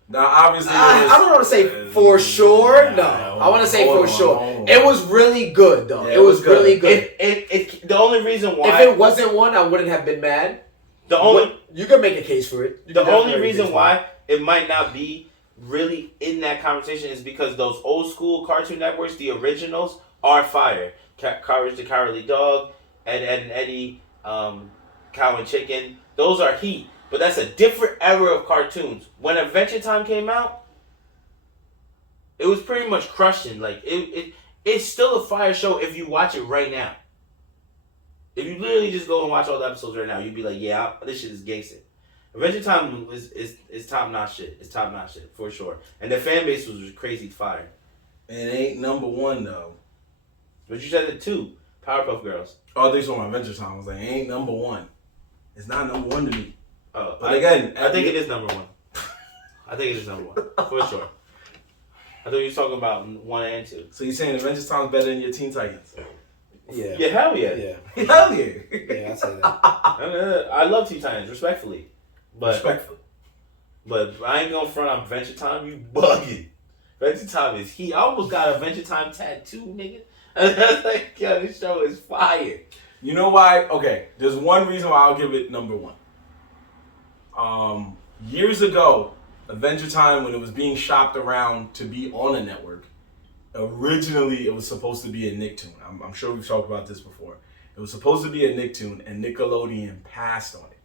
Now, obviously, I don't want to say for sure. No, I want to say for sure. It was really good though. Yeah, it was really good. The only reason why, If it wasn't one, I wouldn't have been mad. You can make a case for it. The only reason why it might not be really in that conversation is because those old school Cartoon Networks, the originals, are fire. Courage the Cowardly Dog, Ed, Edd and Eddy, Cow and Chicken. Those are heat. But that's a different era of cartoons. When Adventure Time came out, it was pretty much crushing. Like it's still a fire show if you watch it right now. If you literally just go and watch all the episodes right now, you'd be like, yeah, this shit is gangster. Adventure Time is top notch shit. It's top notch shit for sure. And the fan base was crazy fire. it ain't number 1 though. But you said it too. Powerpuff Girls. Oh, they saw my Adventure Time. I was like, it ain't number 1. It's not number 1 to me. Oh, But again, I think it is number 1. I think it is number 1 for sure. I thought you were talking about 1 and 2. So you're saying Adventure Time's better than your Teen Titans? Yeah. Yeah, hell yeah. Yeah. Hell yeah. Yeah, I say that. I love Teen Titans, respectfully. But Respectfully. But I ain't gonna front on Adventure Time. You bugging. Adventure Time is heat. I almost got Adventure Time tattoo, nigga. I was like, yo, this show is fire. You know why? Okay, there's one reason why I'll give it number 1. Years ago, Adventure Time, when it was being shopped around to be on a network, originally it was supposed to be a Nicktoon. I'm sure we've talked about this before. It was supposed to be a Nicktoon, and Nickelodeon passed on it.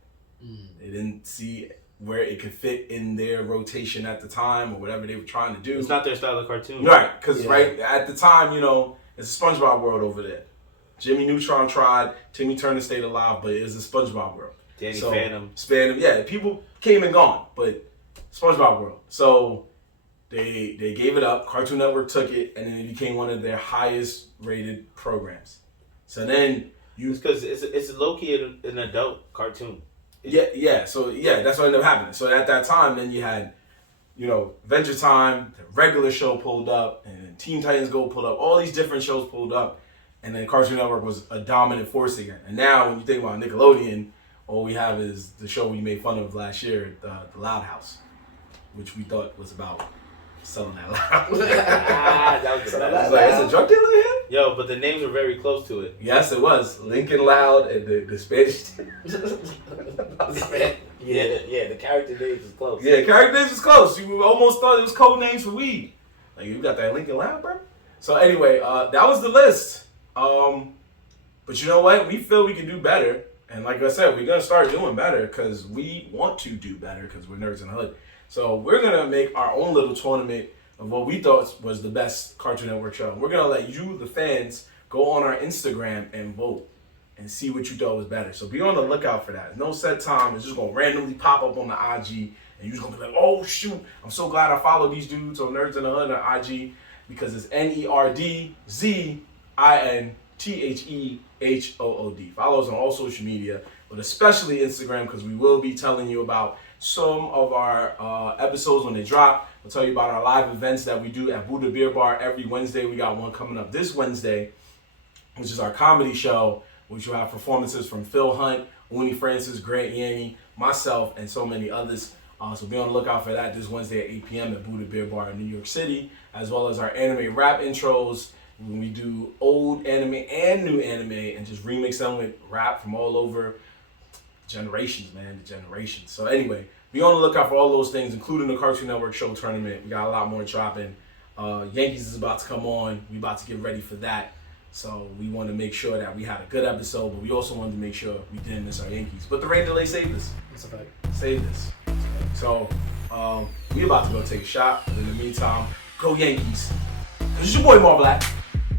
They didn't see where it could fit in their rotation at the time or whatever they were trying to do. It's not their style of cartoon. Right, because right at the time, it's a SpongeBob world over there. Jimmy Neutron tried, Timmy Turner stayed alive, but it was a SpongeBob world. Danny Phantom. Yeah, people came and gone, but SpongeBob world. So they gave it up. Cartoon Network took it, and then it became one of their highest rated programs. So then It's because it's low-key an adult cartoon. Yeah. So that's what ended up happening. So at that time, then you had, Adventure Time, the regular show pulled up, and then Teen Titans Go pulled up. All these different shows pulled up, and then Cartoon Network was a dominant force again. And now, when you think about Nickelodeon, all we have is the show we made fun of last year, the Loud House, which we thought was about selling that loud. That was the best. It's a drug dealer here? Yo, but the names were very close to it. Yes, it was. Lincoln Loud and the Spanish. Yeah, the character names was close. Yeah, character names was close. You almost thought it was code names for weed. Like, you got that Lincoln Loud, bro? So anyway, that was the list. But you know what? We feel we can do better. And like I said, we're going to start doing better because we want to do better because we're Nerds in the Hood. So we're going to make our own little tournament of what we thought was the best Cartoon Network show. We're going to let you, the fans, go on our Instagram and vote and see what you thought was better. So be on the lookout for that. No set time. It's just going to randomly pop up on the IG and you're just going to be like, oh, shoot, I'm so glad I followed these dudes on Nerds in the Hood on IG because it's NERDZINTHEHOOD. Follow us on all social media, but especially Instagram because we will be telling you about some of our episodes when they drop. We'll tell you about our live events that we do at Buddha Beer Bar every Wednesday. We got one coming up this Wednesday, which is our comedy show, which will have performances from Phil Hunt, Uni Francis, Grant Yanni, myself, and so many others. So be on the lookout for that this Wednesday at 8 p.m. at Buddha Beer Bar in New York City, as well as our anime rap intros when we do old anime and new anime and just remix them with rap from all over generations, man, the generations. So anyway, be on the lookout for all those things, including the Cartoon Network show tournament. We got a lot more dropping. Yankees is about to come on. We about to get ready for that. So we want to make sure that we had a good episode, but we also wanted to make sure we didn't miss our Yankees. But the rain delay saved us. That's a fact. Saved us. So we about to go take a shot. But in the meantime, go Yankees. It's your boy Mar Black.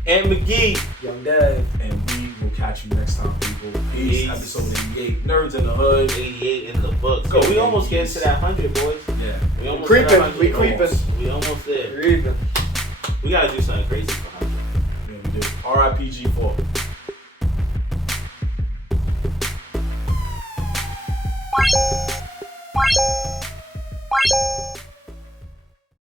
And McGee. Young Dave. And we will catch you next time, people. Peace. Episode 88. Nerds in the Hood. 88 in the books. Go, we almost get to that 100, boys. Yeah. We almost Creeping. hit 100. We creeping. We almost there. Creeping. We got to do something crazy for 100. Yeah, we do. RIP G4. Peace.